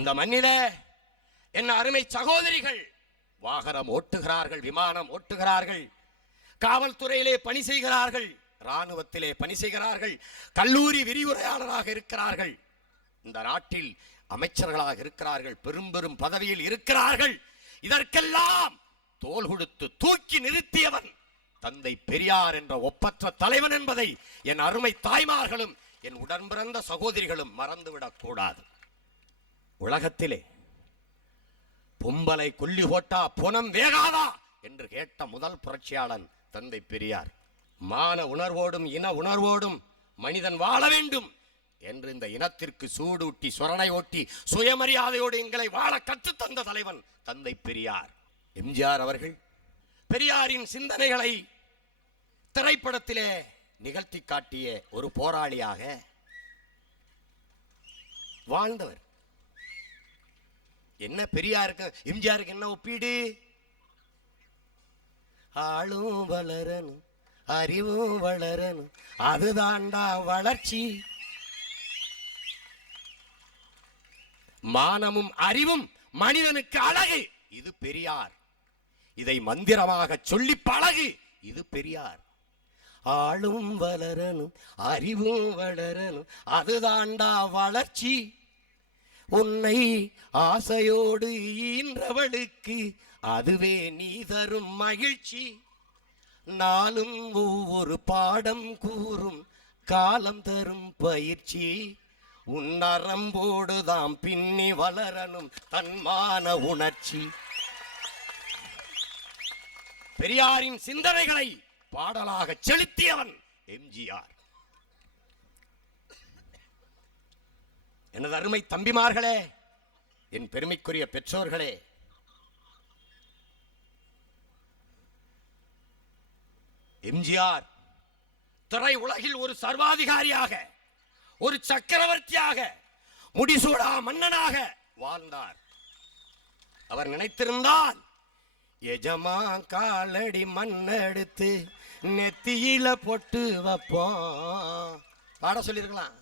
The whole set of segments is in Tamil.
இந்த மண்ணிலே என் அருமை சகோதரிகள் வாகனம் ஓட்டுகிறார்கள், விமானம் ஓட்டுகிறார்கள், காவல்துறையிலே பணி செய்கிறார்கள், இராணுவத்திலே பணி செய்கிறார்கள், கல்லூரி விரிவுரையாளராக இருக்கிறார்கள், இந்த நாட்டில் அமைச்சர்களாக இருக்கிறார்கள், பெரும் பெரும் பதவியில் இருக்கிறார்கள். இதற்கெல்லாம் தோள் கொடுத்து தூக்கி நிறுத்தியவன் தந்தை பெரியார் என்ற ஒப்பற்ற தலைவன் என்பதை என் அருமை தாய்மார்களும் என் உடன் பிறந்த சகோதரிகளும் மறந்துவிடக் கூடாது. உலகத்திலே பொம்பலை கொல்லி போட்டா புனம் வேகாதா என்று கேட்ட முதல் புரட்சியாளன் தந்தை பெரியார். மான உணர்வோடும் இன உணர்வோடும் மனிதன் வாழ வேண்டும் என்று இந்த இனத்திற்கு சூடூட்டி சொரணை ஓட்டி சுயமரியாதையோடு எங்களை வாழ கற்றுத் தந்த தலைவன் தந்தை பெரியார். எம்ஜிஆர் அவர்கள் பெரியாரின் சிந்தனைகளை திரைப்படத்திலே நிகழ்த்தி காட்டிய ஒரு போராளியாக வாழ்ந்தவர். என்ன பெரியாருக்கு எம்ஜிஆருக்கு என்ன ஒப்பீடு? ஆளும் வளரணும், அறிவும் வளரணும், அதுதாண்டா வளர்ச்சி. மானமும் அறிவும் மனிதனுக்கு அழகு, இது பெரியார். இதை மந்திரமாக சொல்லி பழகு, இது பெரியார். ஆளும் வளரணும், அறிவும் வளரணும், அதுதாண்டா வளர்ச்சி. உன்னை ஆசையோடு ஈன்றவளுக்கு அதுவே நீ தரும் மகிழ்ச்சி. நாளும் ஒவ்வொரு பாடம் கூறும் காலம் தரும் பயிற்சி. உன்னரம்போடுதாம் பின்னி வளரணும் தன்மான உணர்ச்சி. பெரியாரின் சிந்தனைகளை பாடலாக செலுத்தியவன் எம்ஜிஆர். எனது அருமை தம்பிமார்களே, என் பெருமைக்குரிய பெற்றோர்களே, எம்ஜிஆர் திரை உலகில் ஒரு சர்வாதிகாரியாக, ஒரு சக்கரவர்த்தியாக, முடிசூடா மன்னனாக வாழ்ந்தார். அவர் நினைத்திருந்தால் எஜமா காலடி மண்ணெடுத்து நெத்தியில பொட்டு வைப்போம் பாட சொல்லியிருக்கலாம்,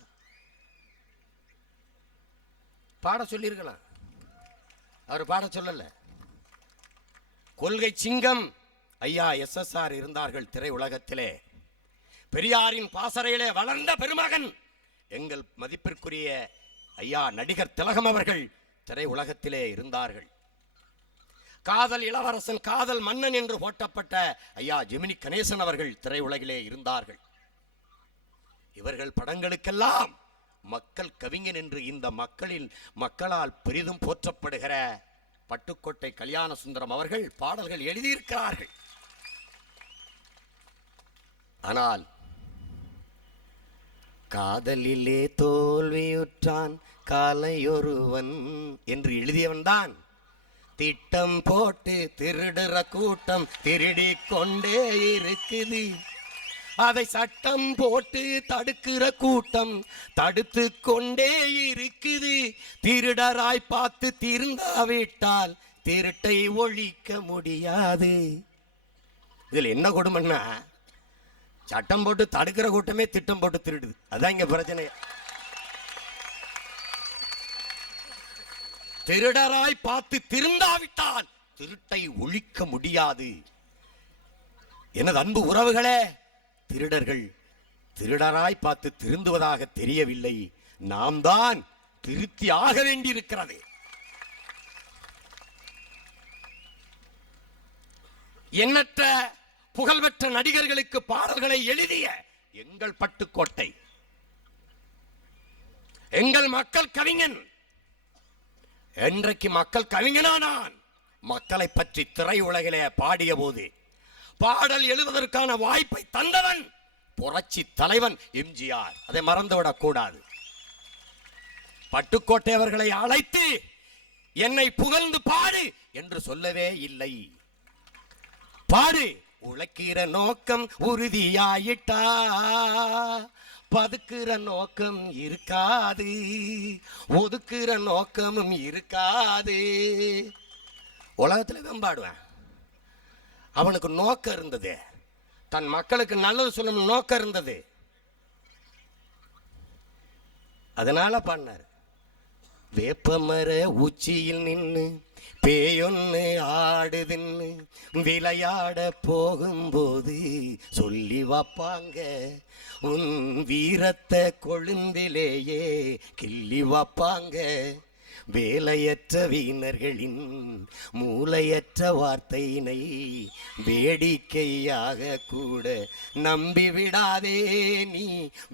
பாட சொல்லியிருக்கலாம். அவர் பாட சொல்லல. கொள்கை சிங்கம் ஐயா SSR இருந்தார்கள் திரை உலகத்திலே. பெரியாரின் பாசறையிலே வளர்ந்த பெருமகன் எங்கள் மதிப்பிற்குரிய ஐயா நடிகர் திலகம் அவர்கள் திரை உலகத்திலே இருந்தார்கள். காதல் இளவரசன், காதல் மன்னன் என்று போட்டப்பட்ட ஐயா ஜெமினி கணேசன் அவர்கள் திரை உலகிலே இருந்தார்கள். இவர்கள் படங்களுக்கெல்லாம் மக்கள் கவிஞன் என்று இந்த மக்களால் பெரிதும் போற்றப்படுகிற பட்டுக்கோட்டை கல்யாண சுந்தரம் அவர்கள் பாடல்கள் எழுதியிருக்கிறார்கள். ஆனால் காதலிலே தோல்வியுற்றான் காலையொருவன் என்று எழுதியவன் தான் திட்டம் போட்டு திருடுற கூட்டம் திருடி கொண்டே இருக்குது, அதை சட்டம் போட்டு தடுக்கிற கூட்டம் தடுத்து கொண்டே இருக்குது. திருடராய் பார்த்து திருந்தாவிட்டால் திருட்டை ஒழிக்க முடியாது. இதில் என்ன கொடுமைன்னா, சட்டம் போட்டு தடுக்கிற கூட்டமே திட்டம் போட்டு திருடுது. அதான் இங்க பிரச்சனை. திருடராய் பார்த்து திருந்தாவிட்டால் திருட்டை ஒழிக்க முடியாது. எனது அன்பு உறவுகளே, திருடர்கள் திருடராய் பார்த்து திருந்துவதாக தெரியவில்லை, நாம் தான் திருத்தி ஆக வேண்டியிருக்கிறது. எண்ணற்ற புகழ்பெற்ற நடிகர்களுக்கு பாடல்களை எழுதிய எங்கள் பட்டுக்கோட்டை, எங்கள் மக்கள் கவிஞன். என்றைக்கு மக்கள் கவிஞனானான், மக்களை பற்றி திரை உலகிலே பாடிய போது பாடல் எழுதுவதற்கான வாய்ப்பை தந்தவன் புரட்சி தலைவன் எம்ஜிஆர். அதை மறந்துவிடக் கூடாது. பட்டுக்கோட்டை அவர்களை அழைத்து என்னை புகழ்ந்து பாடு என்று சொல்லவே இல்லை. பாடு, உழைக்கிற நோக்கம் உறுதியாயிட்டா பதுக்குற நோக்கம் இருக்காது, ஒதுக்குற நோக்கமும் இருக்காது. உலகத்துல தான் பாடுவேன். அவனுக்கு நோக்கம் இருந்தது, தன் மக்களுக்கு நல்லது சொல்லணும் நோக்கம் இருந்தது, அதனால பாடினார். வேப்பமர உச்சியில் நின்று பேயொன்னு ஆடுதுன்னு விளையாட போகும்போது சொல்லி வாப்பாங்க உன் வீரத்தை கொழுந்திலேயே கிள்ளி வாப்பாங்க. வேலையற்ற வீணர்களின் மூளையற்ற வார்த்தையினை வேடிக்கையாக கூட நம்பிவிடாதே. நீ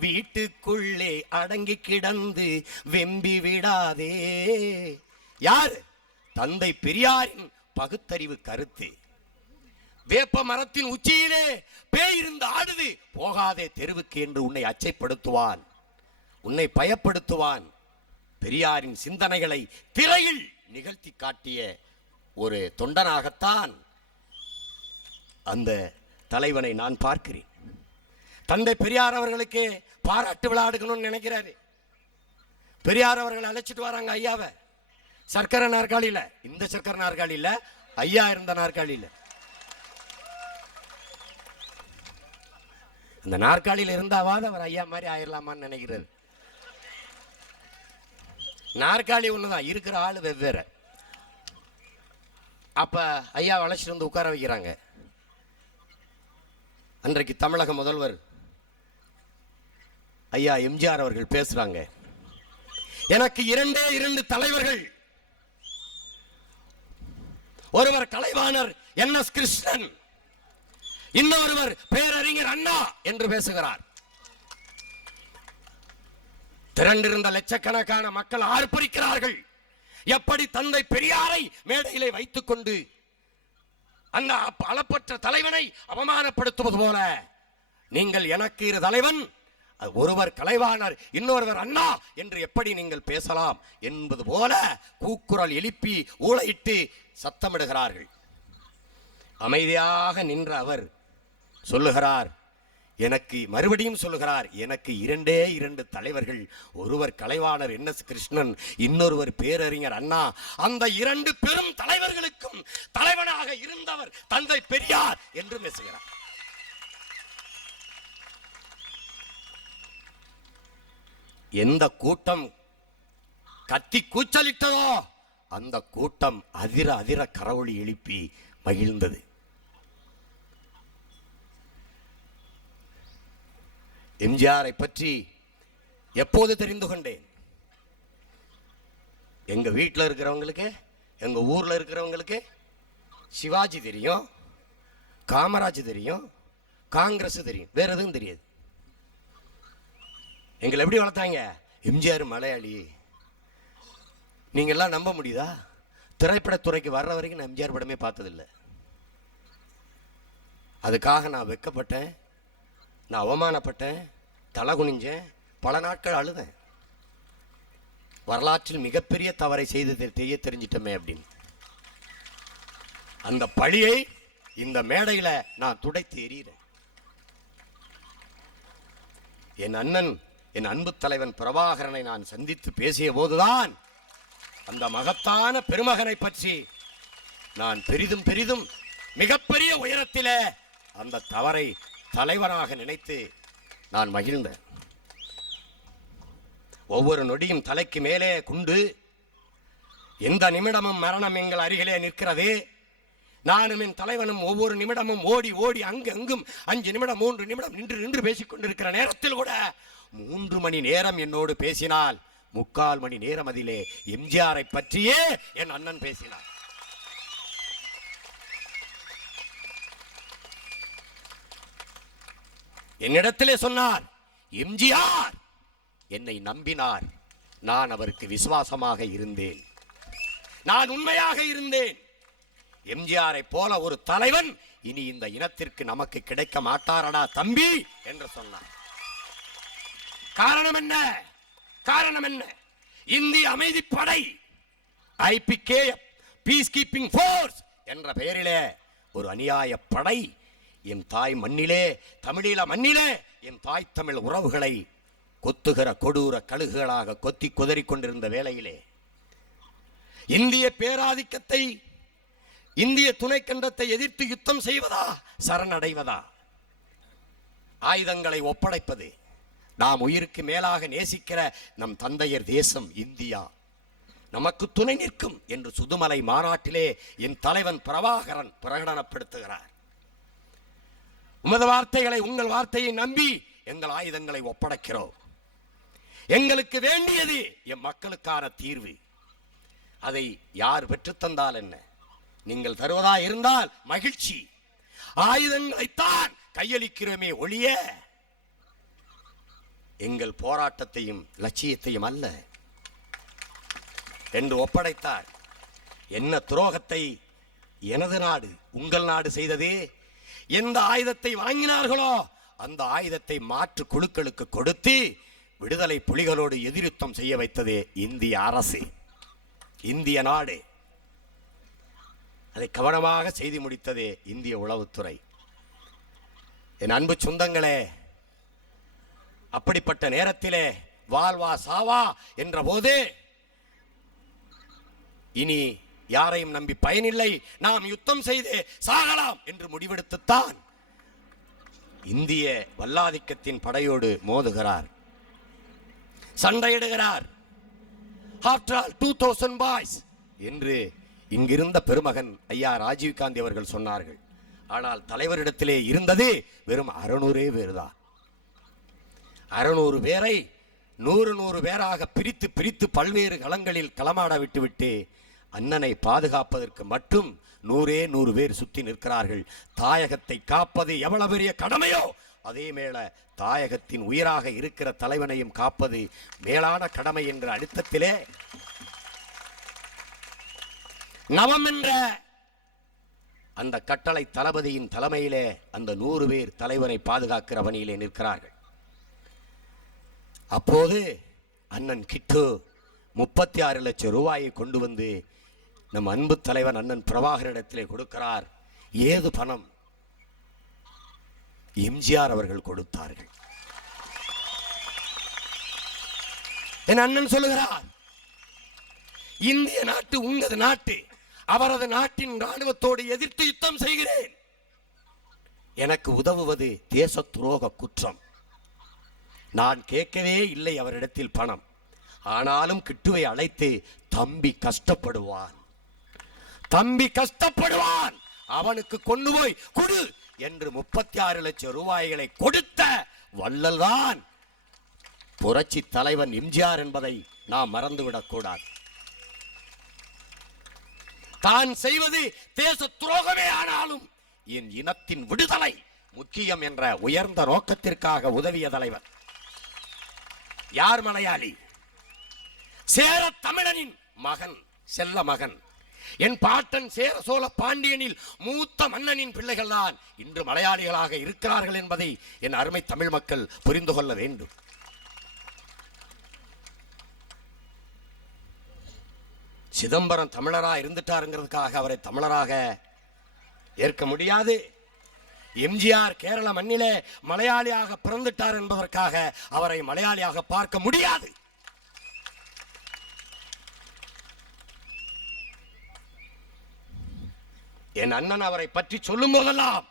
வீட்டுக்குள்ளே அடங்கி கிடந்து வெம்பி விடாதே. யார்? தந்தை பெரியாரின் பகுத்தறிவு கருத்து. வேப்ப மரத்தின் உச்சியிலே பேயிருந்து ஆடுது, போகாதே தெருவுக்கு என்று உன்னை அச்சைப்படுத்துவான், உன்னை பயப்படுத்துவான். பெரியாரின் சிந்தனைகளை திரையில் நிகழ்த்தி காட்டிய ஒரு தொண்டனாகத்தான் அந்த தலைவனை நான் பார்க்கிறேன். தந்தை பெரியார் அவர்களுக்கு பாராட்டு விழா எடுக்கணும்னு நினைக்கிறாரு. பெரியார் அவர்கள் அழைச்சிட்டு வராங்க ஐயாவை சர்க்கரை நாற்காலியில, இந்த சர்க்கரை நாற்காலியில, ஐயா இருந்த நாற்காலியில. அந்த நாற்காலியில் இருந்தாவாது அவர் ஐயா மாதிரி ஆயிரலாமான்னு நினைக்கிறாரு. நாற்காலி ஒண்ணுதான், இருக்கிற ஆளு வெவ்வேறு. அப்ப ஐயா அழைச்சிட்டு வந்து உட்கார வைக்கிறாங்க. அன்றைக்கு தமிழக முதல்வர் ஐயா எம்ஜிஆர் அவர்கள் பேசுறாங்க. எனக்கு இரண்டு தலைவர்கள், ஒருவர் கலைவாணர் NS கிருஷ்ணன், இன்னொருவர் பேரறிஞர் அண்ணா என்று பேசுகிறார். திரண்டிருந்த லட்சக்கணக்கான மக்கள் ஆர்ப்பரிக்கிறார்கள். எப்படி தந்தை பெரியாரை மேடையிலே வைத்துக் கொண்டு அந்த அளப்பற்ற தலைவனை அவமானப்படுத்துவது போல, நீங்கள் எனக்கு இரு தலைவன், ஒருவர் கலைவாணர் இன்னொருவர் அண்ணா என்று எப்படி நீங்கள் பேசலாம் என்பது போல கூக்குரல் எழுப்பி ஊளையிட்டு சத்தமிடுகிறார்கள். அமைதியாக நின்ற அவர் சொல்லுகிறார், எனக்கு மறுபடியும் சொல்லுகிறார், எனக்கு இரண்டு தலைவர்கள், ஒருவர் கலைவாணர் NS கிருஷ்ணன், இன்னொருவர் பேரறிஞர் அண்ணா. அந்த இரண்டு பெரும் தலைவர்களுக்கும் தலைவனாக இருந்தவர் தந்தை பெரியார் என்று பேசுகிறார். எந்த கூட்டம் கத்தி கூச்சலிட்டதோ அந்த கூட்டம் அதிர அதிர கரவொலி எழுப்பி மகிழ்ந்தது. எம்ஜிஆரை பற்றி எப்போது தெரிந்து கொண்டேன்? எங்க வீட்டில் இருக்கிறவங்களுக்கு, எங்க ஊர்ல இருக்கிறவங்களுக்கு சிவாஜி தெரியும், காமராஜ் தெரியும், காங்கிரஸ் தெரியும், வேற எதுவும் தெரியாது. எங்களை எப்படி வளர்த்தாங்க? எம்ஜிஆர் மலையாளி. நீங்க எல்லாம் நம்ப முடியுதா? திரைப்படத்துறைக்கு வர்ற வரைக்கும் நான் எம்ஜிஆர் படமே பார்த்ததில்லை. அதுக்காக நான் வெட்கப்பட்டேன், நான் அவமானப்பட்டேன், தலை குனிஞ்சேன், பல நாட்கள் அழுதேன். வரலாற்றில் மிகப்பெரிய தவறை செய்ய தெரிஞ்சிட்டோமே அப்படின்னு. அந்த பழியை இந்த மேடையில நான் துடைத்து எறிகிறேன். என் அண்ணன், என் அன்பு தலைவன் பிரபாகரனை நான் சந்தித்து பேசிய போதுதான் அந்த மகத்தான பெருமகனை பற்றி நான் பெரிதும் மிகப்பெரிய உயரத்திலே அந்த தவறை தலைவனாக நினைத்து நான் மகிழ்ந்தேன். ஒவ்வொரு நொடியும் தலைக்கு மேலே குண்டு, எந்த நிமிடமும் மரணம் எங்கள் அருகிலே நிற்கிறது. நானும் என் தலைவனும் ஒவ்வொரு நிமிடமும் ஓடி ஓடி அங்கும் 5 நிமிடம் 3 நிமிடம் நின்று பேசிக் கொண்டிருக்கிற நேரத்தில் கூட 3 மணி நேரம் என்னோடு பேசினால் 3/4 மணி நேரம் அதிலே எம்ஜிஆரை பற்றியே என் அண்ணன் பேசினார். என்னிடத்திலே சொன்னார், எம்ஜிஆர் என்னை நம்பினார், நான் அவருக்கு விசுவாசமாக இருந்தேன், நான் உண்மையாக இருந்தேன். எம்ஜிஆரை போல ஒரு தலைவன் இனி இந்த இனத்திற்கு நமக்கு கிடைக்க மாட்டாரடா தம்பி என்று சொன்னார். காரணம் என்ன? காரணம் என்ன? இந்திய அமைதிப்படை IPKF பீஸ் கீப்பிங் போர்ஸ் என்ற பெயரிலே ஒரு அநியாய படை என் தாய் மண்ணிலே, தமிழீழ மண்ணிலே என் தாய் தமிழ் உறவுகளை கொத்துகிற கொடூர கழுகுகளாக கொத்தி குதறி கொண்டிருந்த வேளையிலே இந்திய பேராதிக்கத்தை, இந்திய துணைக்கண்டத்தை எதிர்த்து யுத்தம் செய்வதா, சரணடைவதா, ஆயுதங்களை ஒப்படைப்பது, நாம் உயிருக்கு மேலாக நேசிக்கிற நம் தந்தையர் தேசம் இந்தியா, நமக்கு துணை நிற்கும் என்று சுதுமலை மாநாட்டிலே என் தலைவன் பிரபாகரன் பிரகடனப்படுத்துகிறார். உமது வார்த்தைகளை, உங்கள் வார்த்தையை நம்பி எங்கள் ஆயுதங்களை ஒப்படைக்கிறோம். எங்களுக்கு வேண்டியது எம் மக்களுக்கான தீர்வு. அதை யார் பெற்றுத்தந்தால் என்ன, நீங்கள் தருவதா இருந்தால் மகிழ்ச்சி. ஆயுதங்களைத்தான் கையளிக்கிறோமே ஒழிய எங்கள் போராட்டத்தையும் லட்சியத்தையும் அல்ல என்று ஒப்படைத்தார். என்ன துரோகத்தை எனது நாடு, உங்கள் நாடு செய்தது? எந்த ஆயுதத்தை வாங்கினார்களோ அந்த ஆயுதத்தை மாற்று குழுக்களுக்கு கொடுத்து விடுதலை புலிகளோடு எதிர்யுத்தம் செய்ய வைத்தது இந்திய அரசு, இந்திய நாடு. அதை கவனமாக செய்து முடித்தது இந்திய உளவுத்துறை. என் அன்பு சொந்தங்களே, அப்படிப்பட்ட நேரத்திலே வாழ்வா சாவா என்ற போது இனி யாரையும் நம்பி பயனில்லை, நாம் யுத்தம் செய்து சாகலாம் என்று முடிவெடுத்துத்தான் இந்திய வல்லாதிக்கத்தின் படையோடு மோதுகிறார், சண்டையிடுகிறார். ஆஃப்டர் ஆல் 2000 பாய்ஸ் என்று இங்கிருந்த பெருமகன் ஐயா ராஜீவ்காந்தி அவர்கள் சொன்னார்கள். ஆனால் தலைவரிடத்திலே இருந்தது வெறும் 600 பேர் தான். 600 பேரை 100 பேராக பிரித்து பிரித்து பல்வேறு களங்களில் களமாட விட்டுவிட்டு அண்ணனை பாதுகாப்பதற்கு மட்டும் 100 பேர் சுற்றி நிற்கிறார்கள். தாயகத்தை காப்பது எவ்வளவு பெரிய கடமையோ அதே மேல தாயகத்தின் உயிராக இருக்கிற தலைவனையும் காப்பது மேலான கடமை என்ற அழுத்தத்திலே நவம் என்ற அந்த கட்டளை தளபதியின் தலைமையிலே அந்த 100 பேர் தலைவனை பாதுகாக்கிற பணியிலே நிற்கிறார்கள். அப்போது அண்ணன் கிட்டு 36 லட்சம் ரூபாயை கொண்டு வந்து நம் அன்பு தலைவன் அண்ணன் பிரபாகரிடத்திலே கொடுக்கிறார். ஏது பணம்? எம்ஜிஆர் அவர்கள் கொடுத்தார்கள். என் அண்ணன் சொல்லுகிறார், இந்திய நாட்டு உங்களது நாட்டு, அவரது நாட்டின் ராணுவத்தோடு எதிர்த்து யுத்தம் செய்கிறேன். எனக்கு உதவுவது தேச துரோக குற்றம். நான் கேட்கவே இல்லை அவரிடத்தில் பணம். ஆனாலும் கிட்டுவை அழைத்து தம்பி கஷ்டப்படுவான், தம்பி கஷ்டப்படுவான், அவனுக்கு கொண்டு போய் கொடு என்று 36 லட்சம் ரூபாய்களை கொடுத்த வள்ளல்தான் புரட்சி தலைவன் எம்ஜிஆர் என்பதை நாம் மறந்துவிடக் கூடாது. தான் செய்வது தேச துரோகமே ஆனாலும் என் இனத்தின் விடுதலை முக்கியம் என்ற உயர்ந்த நோக்கத்திற்காக உதவிய தலைவர். யார் மலையாளி? சேர தமிழனின் மகன், செல்ல மகன். என் பாட்டன் சேர சோழ பாண்டியனில் மூத்த மன்னனின் பிள்ளைகள் தான் இன்று மலையாளிகளாக இருக்கிறார்கள் என்பதை என் அருமை தமிழ் மக்கள் புரிந்து கொள்ள வேண்டும். சிதம்பரம் தமிழராக இருந்துட்டாருங்கிறதுக்காக அவரை தமிழராக ஏற்க முடியாது. எம்ஜிஆர் கேரள மண்ணிலே மலையாளியாக பிறந்துட்டார் என்பதற்காக அவரை மலையாளியாக பார்க்க முடியாது. என் அண்ணன் அவரை பற்றி சொல்லும் போதெல்லாம்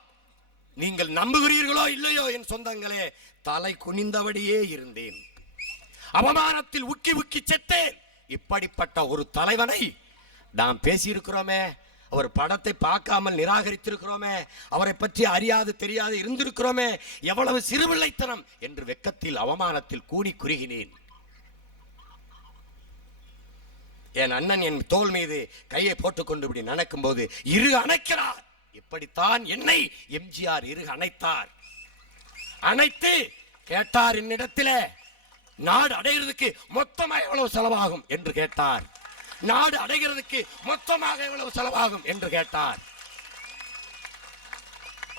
நீங்கள் நம்புகிறீர்களோ இல்லையோ என் சொந்தங்களே, தலை குனிந்தபடியே இருந்தேன். அவமானத்தில் உக்கி உக்கி செத்தேன். இப்படிப்பட்ட ஒரு தலைவனை நாம் பேசியிருக்கிறோமே, அவர் படத்தை பார்க்காமல் நிராகரித்திருக்கிறோமே, அவரை பற்றி அறியாது தெரியாது இருந்திருக்கிறோமே, எவ்வளவு சிறுபிள்ளைத்தனம் என்று வெக்கத்தில் அவமானத்தில் கூடி குறுகினேன். என் அண்ணன் என் தோள் மீது கையை போட்டுக்கொண்டு இப்படி நடக்கும் போது இரு அணைக்கிறார். இப்படித்தான் என்னை எம்ஜிஆர் இரு அணைத்தார். அணைத்து கேட்டார் என்னிடத்திலே, நாடு அடைகிறதுக்கு மொத்தமாக எவ்வளவு செலவாகும் என்று கேட்டார். நாடு அடைகிறதுக்கு மொத்தமாக எவ்வளவு செலவாகும் என்று கேட்டார்.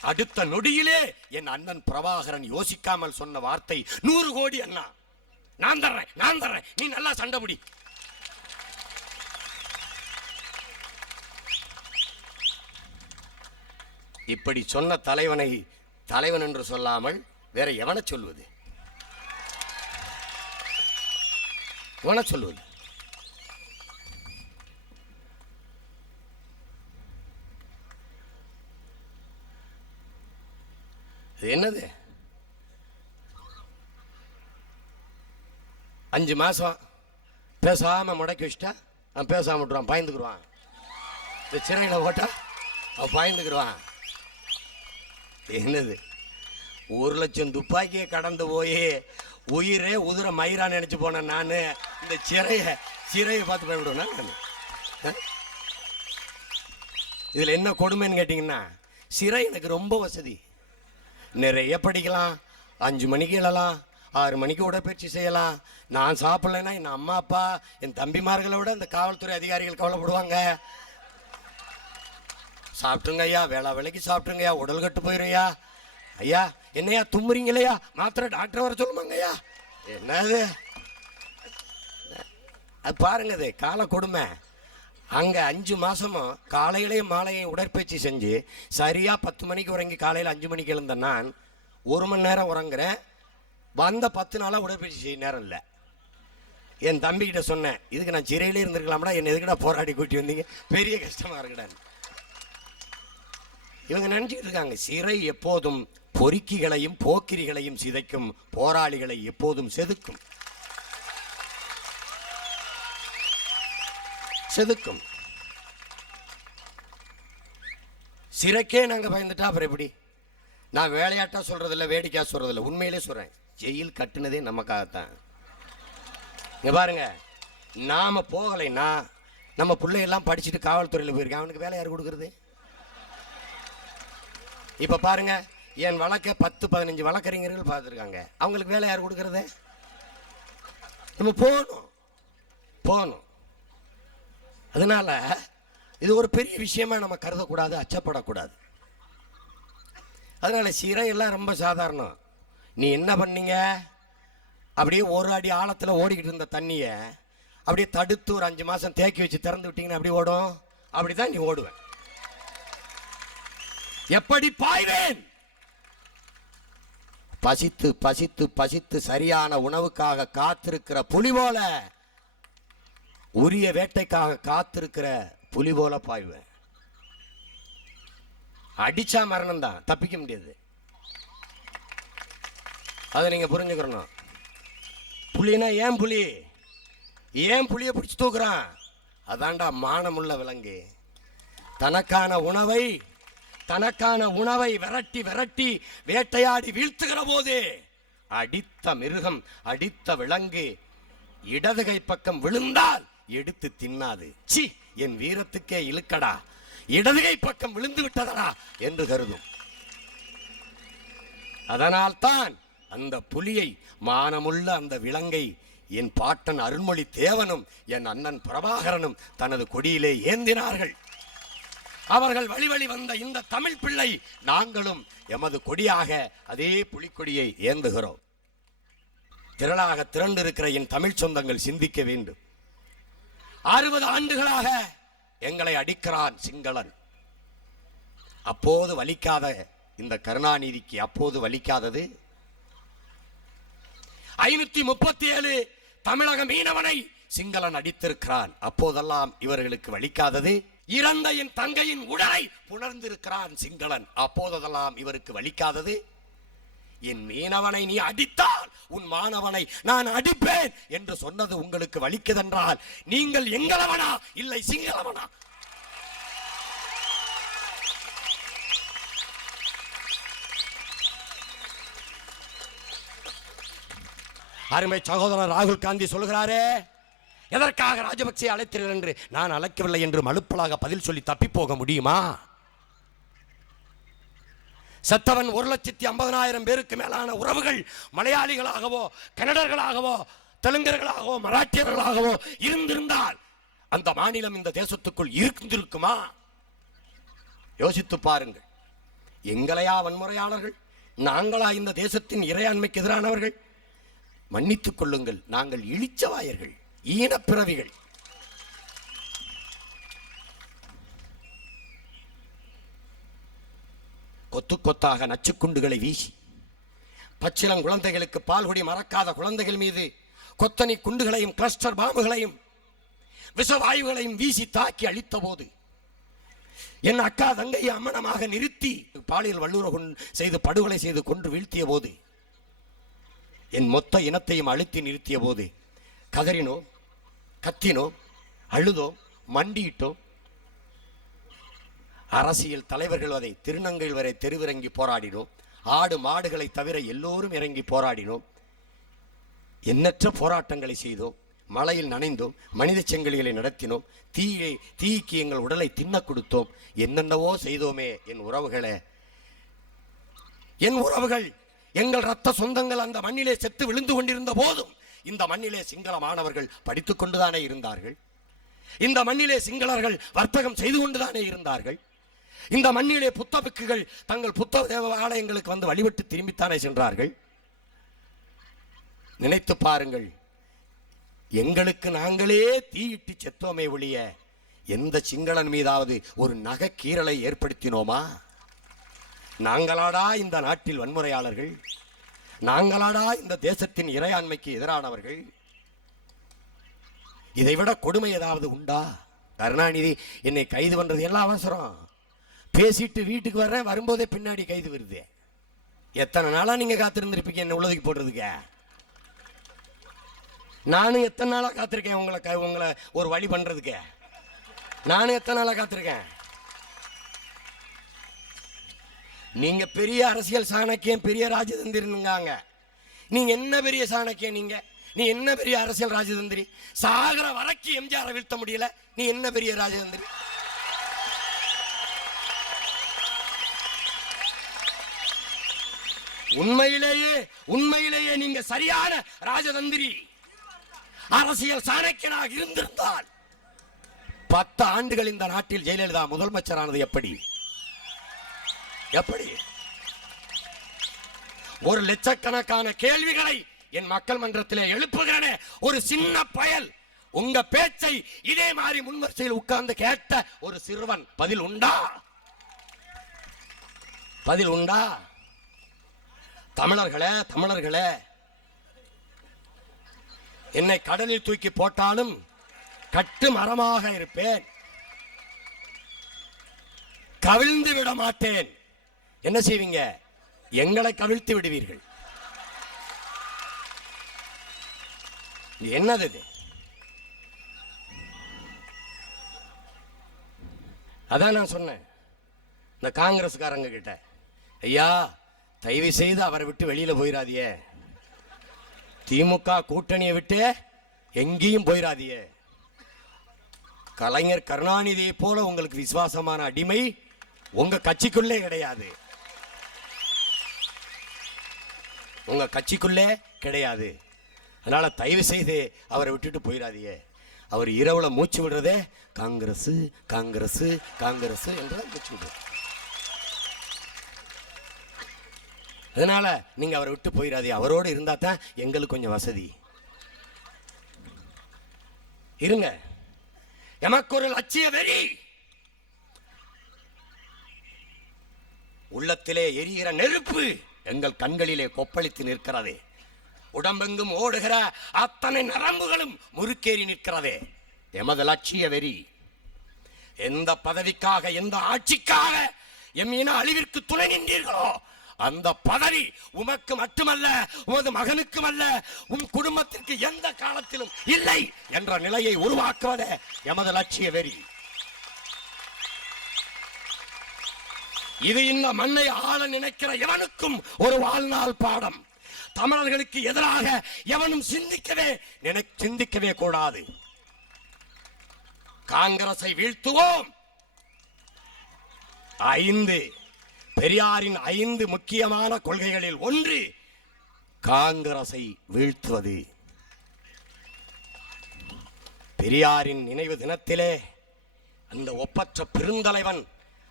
அடுத்த நொடியிலே என் அண்ணன் பிரபாகரன் யோசிக்காமல் சொன்ன வார்த்தை 100 கோடி அண்ணா, நான் தர்றேன், நான் தர்றேன், நீ நல்லா சண்டை பிடி. இப்படி சொன்ன தலைவனை தலைவன் என்று சொல்லாமல் வேற எவனை சொல்வது? எவனை சொல்வது? என்னது 5 மாசம் பேசாம முடக்கி வச்சிட்டா அவன் பேசாம விட்டுருவான், பயந்துக்குருவான். இந்த சிறையில் போட்டா அவன் பயந்துக்குருவான். என்னது 1,00,000 துப்பாக்கியை கடந்து போய் உயிரே உதிர மயிரா நினைச்சு போனேன் நான். இந்த சிறையை பார்த்து பயப்படுவேன் நான். இதுல என்ன கொடுமைன்னு கேட்டீங்கன்னா, சிறை எனக்கு ரொம்ப வசதி. நிறைய படிக்கலாம், 5 மணிக்கு எழலாம், 6 மணிக்கு உடற்பயிற்சி செய்யலாம். நான் சாப்பிடலைன்னா என் அம்மா அப்பா என் தம்பிமார்களை விட இந்த காவல்துறை அதிகாரிகள் கவலைப்படுவாங்க. சாப்பிட்டுங்க ஐயா, வேலைக்கு சாப்பிட்டுங்க ஐயா, உடல் கட்டு போயிடும்யா. ஐயா என்னையா தும்முறீங்களையா, மாத்திரை டாக்டர் வர சொல்லுமாங்க ஐயா. என்னது அது பாருங்க, அது கால கொடுமை. அங்கே 5 மாசமும் காலையிலையும் மாலையும் உடற்பயிற்சி செஞ்சு சரியாக 10 மணிக்கு உறங்கி காலையில் 5 மணிக்கு எழுந்த நான் 1 மணி நேரம் உறங்குறேன். வந்த 10 நாளாக உடற்பயிற்சி செய்ய நேரம் இல்லை. என் தம்பிக்கிட்ட சொன்னேன், இதுக்கு நான் சிறையிலே இருந்திருக்கலாம்டா, என்ன எதுக்கிட்ட போராடி கூட்டி வந்தீங்க, பெரிய கஷ்டமாக இருக்குடான்னு. இவங்க நினைச்சிட்டு இருக்காங்க சிறை எப்போதும் பொறுக்கிகளையும் போக்கிரிகளையும் சிதைக்கும், போராளிகளை எப்போதும் செதுக்கும். சிறைக்கே நாங்க பயந்துட்டா அப்புறம் எப்படி? நான் வேலையாட்டா சொல்றதில்ல, வேடிக்கையா சொல்றதில்ல, உண்மையிலே சொல்றேன். ஜெயில் கட்டுனதே நமக்காகத்தான். இங்க பாருங்க, நாம போகலைன்னா நம்ம பிள்ளையெல்லாம் படிச்சுட்டு காவல்துறையில் போயிருக்கேன், அவனுக்கு வேலை யார் கொடுக்கறது? இப்ப பாருங்க, என் வழக்க 10-15 வழக்கறிஞர்கள் பார்த்துருக்காங்க, அவங்களுக்கு வேலை யார் கொடுக்கறது? நம்ம போகணும். அதனால இது ஒரு பெரிய விஷயமா நம்ம கருதக்கூடாது, அச்சப்படக்கூடாது. அதனால சிறையெல்லாம் ரொம்ப சாதாரணம். நீ என்ன பண்ணீங்க, அப்படியே 1 அடி ஆழத்தில் ஓடிக்கிட்டு இருந்த தண்ணியை அப்படியே தடுத்து ஒரு 5 மாசம் தேக்கி வச்சு திறந்து விட்டீங்கன்னா அப்படி ஓடும். அப்படிதான் நீ ஓடுவேன். எப்படி பாய்வேன்? பசித்து பசித்து பசித்து சரியான உணவுக்காக காத்திருக்கிற புலி போல, உரிய வேட்டைக்காக காத்திருக்கிற புலி போல பாய்வேன். அடிச்சா மரணம் தான், தப்பிக்க முடியாது. அதை நீங்க புரிஞ்சுக்கணும். புலினா ஏன் புலியை பிடிச்சு தூக்குறான்? அதான்டா மானமுள்ள விலங்கு. தனக்கான உணவை விரட்டி விரட்டி வேட்டையாடி வீழ்த்துகிற போது அடித்த மிருகம், அடித்த விலங்கு இடதுகை பக்கம் விழுந்தால் எடுத்து தின்னாது. சி, என் வீரத்துக்கே இழுக்கடா, இடதுகை பக்கம் விழுந்து விட்டதடா என்று கருதும். அதனால்தான் அந்த புலியை, மானமுள்ள அந்த விலங்கை என் பாட்டன் அருள்மொழி தேவனும் என் அண்ணன் பிரபாகரனும் தனது கொடியிலே ஏந்தினார்கள். அவர்கள் வழி வந்த இந்த தமிழ் பிள்ளை நாங்களும் எமது கொடியாக அதே புலிக்கொடியை ஏந்துகிறோம். திரளாக திரண்டிருக்கிற என் தமிழ் சொந்தங்கள் சிந்திக்க வேண்டும். 60 ஆண்டுகளாக எங்களை அடிக்கிறான் சிங்களன். அப்போது வலிக்காத இந்த கருணாநிதிக்கு அப்போது வலிக்காதது? 537 தமிழக மீனவனை சிங்களன் அடித்திருக்கிறான், அப்போதெல்லாம் இவர்களுக்கு வலிக்காதது? இறந்த என் தங்கையின் உடலை புணர்ந்திருக்கிறான் சிங்களன், அப்போதெல்லாம் இவருக்கு வலிக்காதது? என் மீனவனை நீ அடித்தால் உன் மாணவனை நான் அடிப்பேன் என்று சொன்னது உங்களுக்கு வலிக்குதென்றால் நீங்கள் எங்களவனா இல்லை சிங்களவனா? அருமை சகோதரர் ராகுல் காந்தி சொல்கிறாரே, எதற்காக ராஜபக்சே அழைத்தீர்கள் என்று. நான் அழைக்கவில்லை என்று மலுப்பலாக பதில் சொல்லி தப்பி போக முடியுமா? செத்தவன் 1,50,000 பேருக்கு மேலான உறவுகள் மலையாளிகளாகவோ கன்னடர்களாகவோ தெலுங்கர்களாகவோ மராட்டியர்களாகவோ இருந்திருந்தால் அந்த மாநிலம் இந்த தேசத்துக்குள் இருந்திருக்குமா? யோசித்து பாருங்கள். எங்களையா வன்முறையாளர்கள்? நாங்களா இந்த தேசத்தின் இறையாண்மைக்கு எதிரானவர்கள்? மன்னித்துக் கொள்ளுங்கள், நாங்கள் இழிச்சவாயர்கள், ஈனப்பிறவிகள். கொத்து கொத்தாக நச்சுக்குண்டுகளை வீசி பச்சிளம் குழந்தைகளுக்கு பால்குடி மறக்காத குழந்தைகள் மீது கொத்தனி குண்டுகளையும் கிளஸ்டர் பாம்புகளையும் விஷவாயுகளையும் வீசி தாக்கி அழித்த போது, என் அக்கா தங்கையை அம்மனமாக நிறுத்தி பாலியல் வல்லுறவு செய்து படுகொலை செய்து கொன்று வீழ்த்திய போது, என் மொத்த இனத்தையும் அழுத்தி நிறுத்திய போது கதறினோம், கத்தினோம், அழுதோம், மண்டியிட்டோம். அரசியல் தலைவர்கள் அதை திருநங்கைகள் வரை தெருவிறங்கி போராடினோம். ஆடு மாடுகளை தவிர எல்லோரும் இறங்கி போராடினோம். எண்ணற்ற போராட்டங்களை செய்தோம். மழையில் நனைந்தோம், மனித செங்கலிகளை நடத்தினோம், தீக்கு எங்கள் உடலை தின்ன கொடுத்தோம், என்னென்னவோ செய்தோமே. என் உறவுகளே, என் உறவுகள், எங்கள் ரத்த சொந்தங்கள் அந்த மண்ணிலே செத்து விழுந்து கொண்டிருந்த போதும் இந்த மண்ணிலே சிங்கள மாணவர்கள் படித்துக் கொண்டுதானே இருந்தார்கள். இந்த மண்ணிலே சிங்களர்கள் வர்த்தகம் செய்து கொண்டுதானே இருந்தார்கள். இந்த மண்ணிலே புத்தபிக்குகள் தங்கள் புத்தக தேவாலயங்களுக்கு வந்து வழிபட்டு திரும்பித்தானே சென்றார்கள். நினைத்து பாருங்கள், எங்களுக்கு நாங்களே தீயிட்டு செத்தோமே ஒழிய எந்த சிங்களன் மீதாவது ஒரு நகை கீறலை ஏற்படுத்தினோமா? நாங்களாடா இந்த நாட்டில் வன்முறையாளர்கள்? நாங்களாடா இந்த தேசத்தின் இறையாண்மைக்கு எதிரானவர்கள்? இதைவிட கொடுமை ஏதாவது உண்டா? கருணாநிதி என்னை கைது பண்றது எல்லாம் அவசரம். பேசிட்டு வீட்டுக்கு வர்றேன், வரும்போதே பின்னாடி கைது வருது. எத்தனை நாளா நீங்க காத்திருந்திருப்பீங்க என்ன உள்ளதுக்கு போடுறதுக்கு? நானும் எத்தனை நாளா காத்திருக்கேன் உங்களை ஒரு வழி பண்றதுக்கு. நானும் எத்தனை நாளா காத்திருக்கேன். நீங்க பெரிய அரசியல் சாணக்கியம், பெரிய ராஜதந்திரிங்க. நீங்க என்ன பெரிய சாணக்கியம்? நீ என்ன பெரிய அரசியல் ராஜதந்திரி? சாகர வரைக்கும் எம்ஜிஆரை வீழ்த்த முடியல, நீ என்ன பெரிய ராஜதந்திரி? உண்மையிலேயே நீங்க சரியான ராஜதந்திரி, அரசியல் சாணக்கியனாக இருந்திருந்தால் 10 ஆண்டுகள் இந்த நாட்டில் ஜெயலலிதா முதலமைச்சரானது எப்படி? ஒரு லட்சக்கணக்கான கேள்விகளை என் மக்கள் மன்றத்திலே எழுப்புகிறேன். ஒரு சின்ன பயல் உங்க பேச்சை இதே மாதிரி முன்வரிசையில் உட்கார்ந்து கேட்ட ஒரு சிறுவன் பதில் உண்டா? தமிழர்களே, என்னை கடலில் தூக்கி போட்டாலும் கட்டு மரமாக இருப்பேன், கவிழ்ந்து விட மாட்டேன். என்ன செய்வீங்க? எங்களை கவிழ்த்து விடுவீர்கள். என்னது இது? அதான் நான் சொன்னேன் இந்த காங்கிரஸ்காரங்க கிட்ட, ஐயா தயவு செய்து அவரை விட்டு வெளியில போயிடாதியே, திமுக கூட்டணியை விட்டு எங்கேயும் போயிடாதியே. கலைஞர் கருணாநிதியை போல உங்களுக்கு விசுவாசமான அடிமை உங்க கட்சிக்குள்ளே கிடையாது. அதனால தயவு செய்து அவரை விட்டுட்டு போயிடாதீங்க. அவர் இரவுல மூச்சு விடுறதே காங்கிரஸ் காங்கிரஸ் காங்கிரஸ் என்று மூச்சு விடுறார். அதனால நீங்க அவரை விட்டு போயிடாதீங்க. அவரோடு இருந்தா தான் எங்களுக்கு கொஞ்சம் வசதி. இருங்க. எமக்கு ஒரு லட்சிய வெறி, உள்ளத்திலே எரிகிற நெருப்பு எங்கள் கண்களிலே கொப்பளித்து நிற்கிறது. உடம்பெங்கும் ஓடுகிற அத்தனை நரம்புகளும் முறுக்கேறி நிற்கிறதே எமது லட்சிய வெறி. எந்த பதவிக்காக, எந்த ஆட்சிக்காக எம் இன அழிவிற்கு துணை நின்றீர்களோ அந்த பதவி உமக்கு மட்டுமல்ல, உமது மகனுக்கும் அல்ல, உம் குடும்பத்திற்கு எந்த காலத்திலும் இல்லை என்ற நிலையை உருவாக்குவதே எமது லட்சிய வெறி. இது இந்த மண்ணை ஆள நினைக்கிற எவனுக்கும் ஒரு வாழ்நாள் பாடம். தமிழர்களுக்கு எதிராக எவனும் சிந்திக்கவே கூடாது. காங்கிரஸை வீழ்த்துவோம். 5 பெரியாரின் 5 முக்கியமான கொள்கைகளில் ஒன்று காங்கிரஸை வீழ்த்துவது. பெரியாரின் நினைவு தினத்திலே அந்த ஒப்பற்ற பெருந்தலைவன்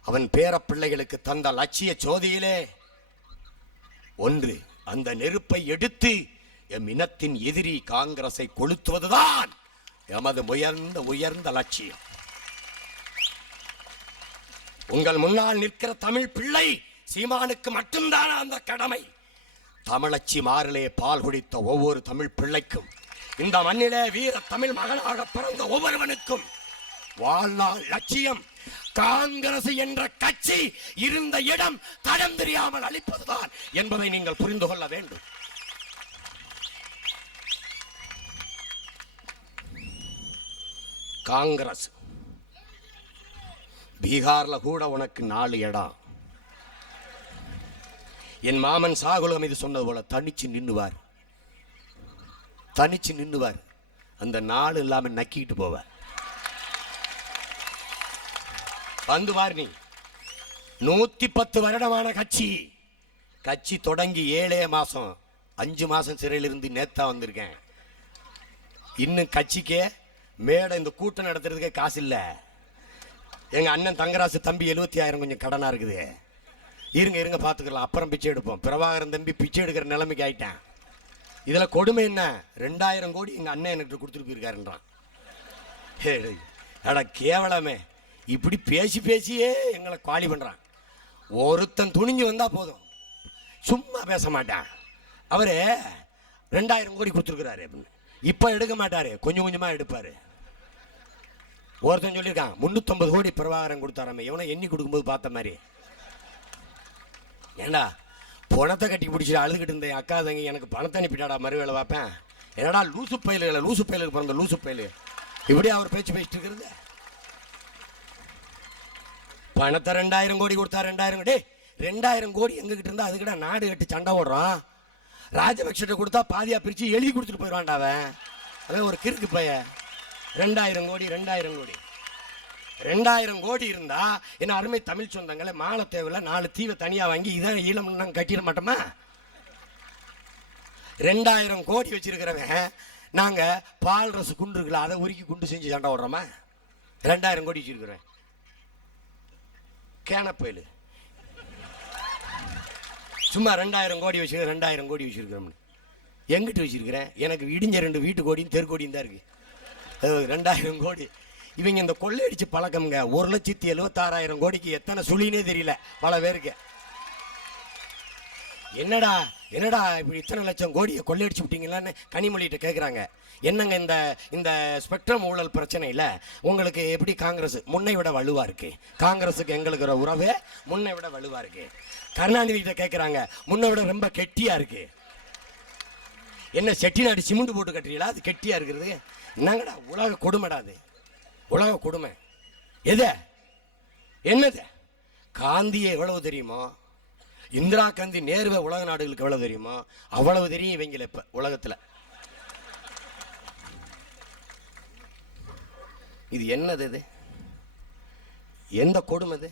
அவன் பேர பிள்ளைகளுக்கு தந்த லட்சிய ஜோதியிலே ஒன்று, அந்த நெருப்பை எடுத்து எம் இனத்தின் எதிரி காங்கிரஸை கொளுத்துவதுதான் எமது உயர்ந்த லட்சியம். உங்கள் முன்னால் நிற்கிற தமிழ் பிள்ளை சீமானுக்கு மட்டும்தான் அந்த கடமை. தமிழச்சி மாறிலே பால் குடித்த ஒவ்வொரு தமிழ் பிள்ளைக்கும், இந்த மண்ணிலே வீர தமிழ் மகனாக பிறந்த ஒவ்வொருவனுக்கும் வாழ்நாள் லட்சியம் காங்கிரஸ் என்ற கட்சி இருந்த இடம் தடம் தெரியாமல் அளிப்பதுதான் என்பதை நீங்கள் புரிந்து கொள்ள வேண்டும். காங்கிரஸ். பீகார்ல கூட உனக்கு 4 இடம். என் மாமன் சாகுல் ஹமீது சொன்னது போல தனிச்சு நின்னுவார். அந்த 4 இல்லாம நக்கிட்டு போவ. வந்து பார், நீ 110 வருடமான கட்சி தொடங்கி 7 மாசம் 5 மாசம் சிறையில் இருந்து நேத்தா வந்திருக்கேன். இன்னும் கட்சிக்கே மேடை இந்த கூட்டம் நடத்துறதுக்கே காசு இல்ல. எங்க அண்ணன் தங்கராசு தம்பி 75,000 கொஞ்சம் கடனா இருக்குது. இருங்க பாத்துக்கலாம், அப்புறம் பிச்சை எடுப்போம். பிரபாகரன் தம்பி பிச்சை எடுக்கிற நிலைமைக்கு ஆயிட்டேன். இதுல கொடுமை என்ன, 2000 கோடி எங்க அண்ணன் எனக்கு கொடுத்துட்டு போயிருக்காருன்றான். அட கேவலமே, இப்படி பேசியே எங்களை குவாலி பண்றான். ஒருத்தன் துணிஞ்சு வந்தா போதும், சும்மா பேச மாட்டான். அவரு 2000 கோடி கொடுத்துருக்கிறாரு அப்படின்னு இப்ப எடுக்க மாட்டாரு, கொஞ்சம் கொஞ்சமா எடுப்பாரு. ஒருத்தன் சொல்லியிருக்கான் 350 கோடி பிரபாகரன் கொடுத்தாராம, எவனை எண்ணி கொடுக்கும்போது பார்த்த மாதிரி. ஏண்டா பணத்தை கட்டி பிடிச்சி அழுதுகிட்டு இருந்தேன் அக்கா தங்கி, எனக்கு பணத்தை அனுப்பிட்டாடா மறுவேளை பார்ப்பேன். என்னடா லூசு பயிலுக்கு பிறந்த லூசு பயிலு இப்படி அவர் பேச்சு பேசிட்டு இருக்கிறது. பணத்தை 2000 கோடி கொடுத்தா 2000 கோடி 2000 கோடி எங்ககிட்ட இருந்தா அதுக்கிட்ட நாடு கட்டி சண்டை ஓடுறான். ராஜபக்ஷ கொடுத்தா பாதியா பிரிச்சு எழுதி கொடுத்துட்டு போயிடுவான்டா அவன் ஒரு கிறுக்கு பைய. 2000 கோடி இருந்தா என்ன அருமை தமிழ் சொந்தங்களை மாலத்தேவையில 4 தீவை தனியா வாங்கி இதான் ஈழம் நாங்க கட்டிட மாட்டோமா? 2000 கோடி வச்சிருக்கிறவன் நாங்க பால் ரசு குண்டு இருக்குல்ல அதை உருக்கி குண்டு செஞ்சு சண்டை ஓடுறோமா? 2000 கோடி வச்சிருக்கிறேன் கேனப்பயிலு சும்மா 2000 கோடி வச்சிருக்கேன். 2000 கோடி வச்சிருக்கிறோம் எங்கிட்டு வச்சிருக்கிறேன்? எனக்கு இடிஞ்ச 2 வீட்டு கோடியும் தெருக்கோடியும் தான் இருக்கு. 2000 கோடி இவங்க இந்த கொள்ளையடிச்சு பழக்கம்ங்க. 1,76,000 கோடிக்கு எத்தனை சுழினே தெரியல பல பேருக்கு. என்னடா இப்படி இத்தனை லட்சம் கோடியை கொள்ளையடிச்சு விட்டீங்களான்னு கனிமொழிகிட்ட கேட்குறாங்க. என்னங்க இந்த ஸ்பெக்ட்ரம் ஊழல் பிரச்சனையில் உங்களுக்கு எப்படி காங்கிரஸ் முன்னை விட வலுவா இருக்கு? காங்கிரஸுக்கு எங்களுக்கு உறவு முன்னை விட வலுவா இருக்கு. கருணாநிதி கிட்ட கேட்குறாங்க, முன்னை விட ரொம்ப கெட்டியா இருக்கு. என்ன செட்டிநாடு சிமெண்ட் போட்டு கட்டுறீங்களா? அது கெட்டியா இருக்கிறது என்னங்கடா? உலக கொடுமைடா அது, உலக கொடுமை. என்னது? காந்தியை எவ்வளவு தெரியுமோ, இந்திரா காந்தி நேருவை உலக நாடுகளுக்கு எவ்வளவு தெரியுமோ அவ்வளவு தெரியும் இவங்கள இப்ப உலகத்துல. இது என்னது? இது எந்த கொடுமை? இது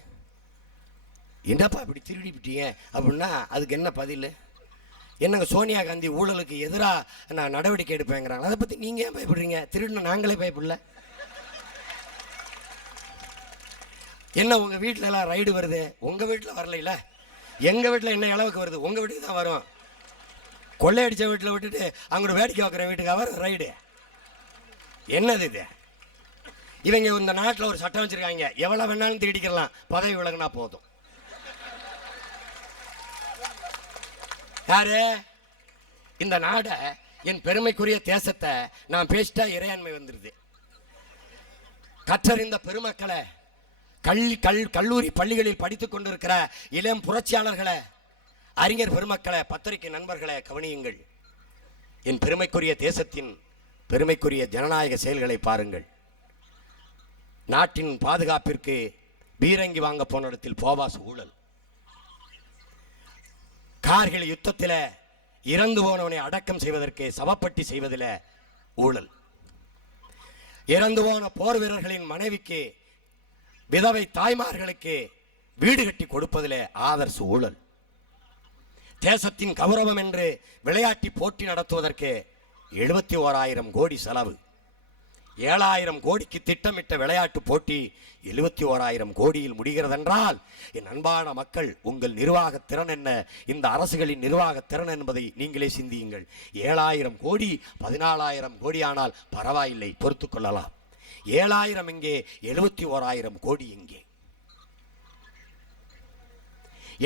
என்னப்பா இப்படி திருடி விட்டீங்க அப்படின்னா அதுக்கு என்ன பதில்? என்னங்க சோனியா காந்தி ஊழலுக்கு எதிராக நான் நடவடிக்கை எடுப்பேங்கிறாங்க. அதை பத்தி நீங்க ஏன் பயப்படுறீங்க? திருடின நாங்களே பயப்படல. என்ன உங்க வீட்டுல எல்லாம் ரைடு வருது, உங்க வீட்டுல வரல? எங்க வீட்டுல என்ன அளவுக்கு வருது? உங்க வீட்டுக்கு தான் வரும். கொள்ளையடிச்ச வீட்டுல விட்டுட்டு அங்கிட்டு வேடிக்கை வைக்கிற வீட்டுக்கு வரும் ரைடு. என்னது இது? இவங்க இந்த நாட்டில் ஒரு சட்டம் வச்சிருக்காங்க, எவ்வளவு வேணாலும் திருடிக்கலாம், பதவி விலகுனா போதும். யாரு? இந்த நாடை, என் பெருமைக்குரிய தேசத்தை நான் பேசிட்டா இறையாண்மை வந்துருது. கற்றறிந்த பெருமக்களை, கல்லூரி பள்ளிகளில் படித்துக் கொண்டிருக்கிற இளம் புரட்சியாளர்களை, அறிஞர் பெருமக்களை, பத்திரிகை நண்பர்களை கவனியுங்கள். என் பெருமைக்குரிய தேசத்தின் பெருமைக்குரிய ஜனநாயக செயல்களை பாருங்கள். நாட்டின் பாதுகாப்பிற்கு பீரங்கி வாங்க போன இடத்தில் போபாஸ் ஊழல். கார்கில் யுத்தத்தில் இறந்து போனவனை அடக்கம் செய்வதற்கு சவப்பட்டி செய்வதில் ஊழல். இறந்து போன போர் வீரர்களின் மனைவிக்கு, விதவை தாய்மார்களுக்கு வீடு கட்டி கொடுப்பதில் ஆதர்ஸ் ஊழல். தேசத்தின் கௌரவம் என்று விளையாட்டு போட்டி நடத்துவதற்கு 71,000 கோடி செலவு. 7,000 கோடிக்கு திட்டமிட்ட விளையாட்டு போட்டி 71,000 கோடியில் முடிகிறதென்றால், என் அன்பான மக்கள், உங்கள் நிர்வாக திறன் என்ன, இந்த அரசுகளின் நிர்வாக திறன் என்பதை நீங்களே சிந்தியுங்கள். 7,000 கோடி 14,000 கோடி ஆனால் பரவாயில்லை, பொறுத்துக் கொள்ளலாம். 7,000 எங்கே, 71,000 கோடி எங்கே?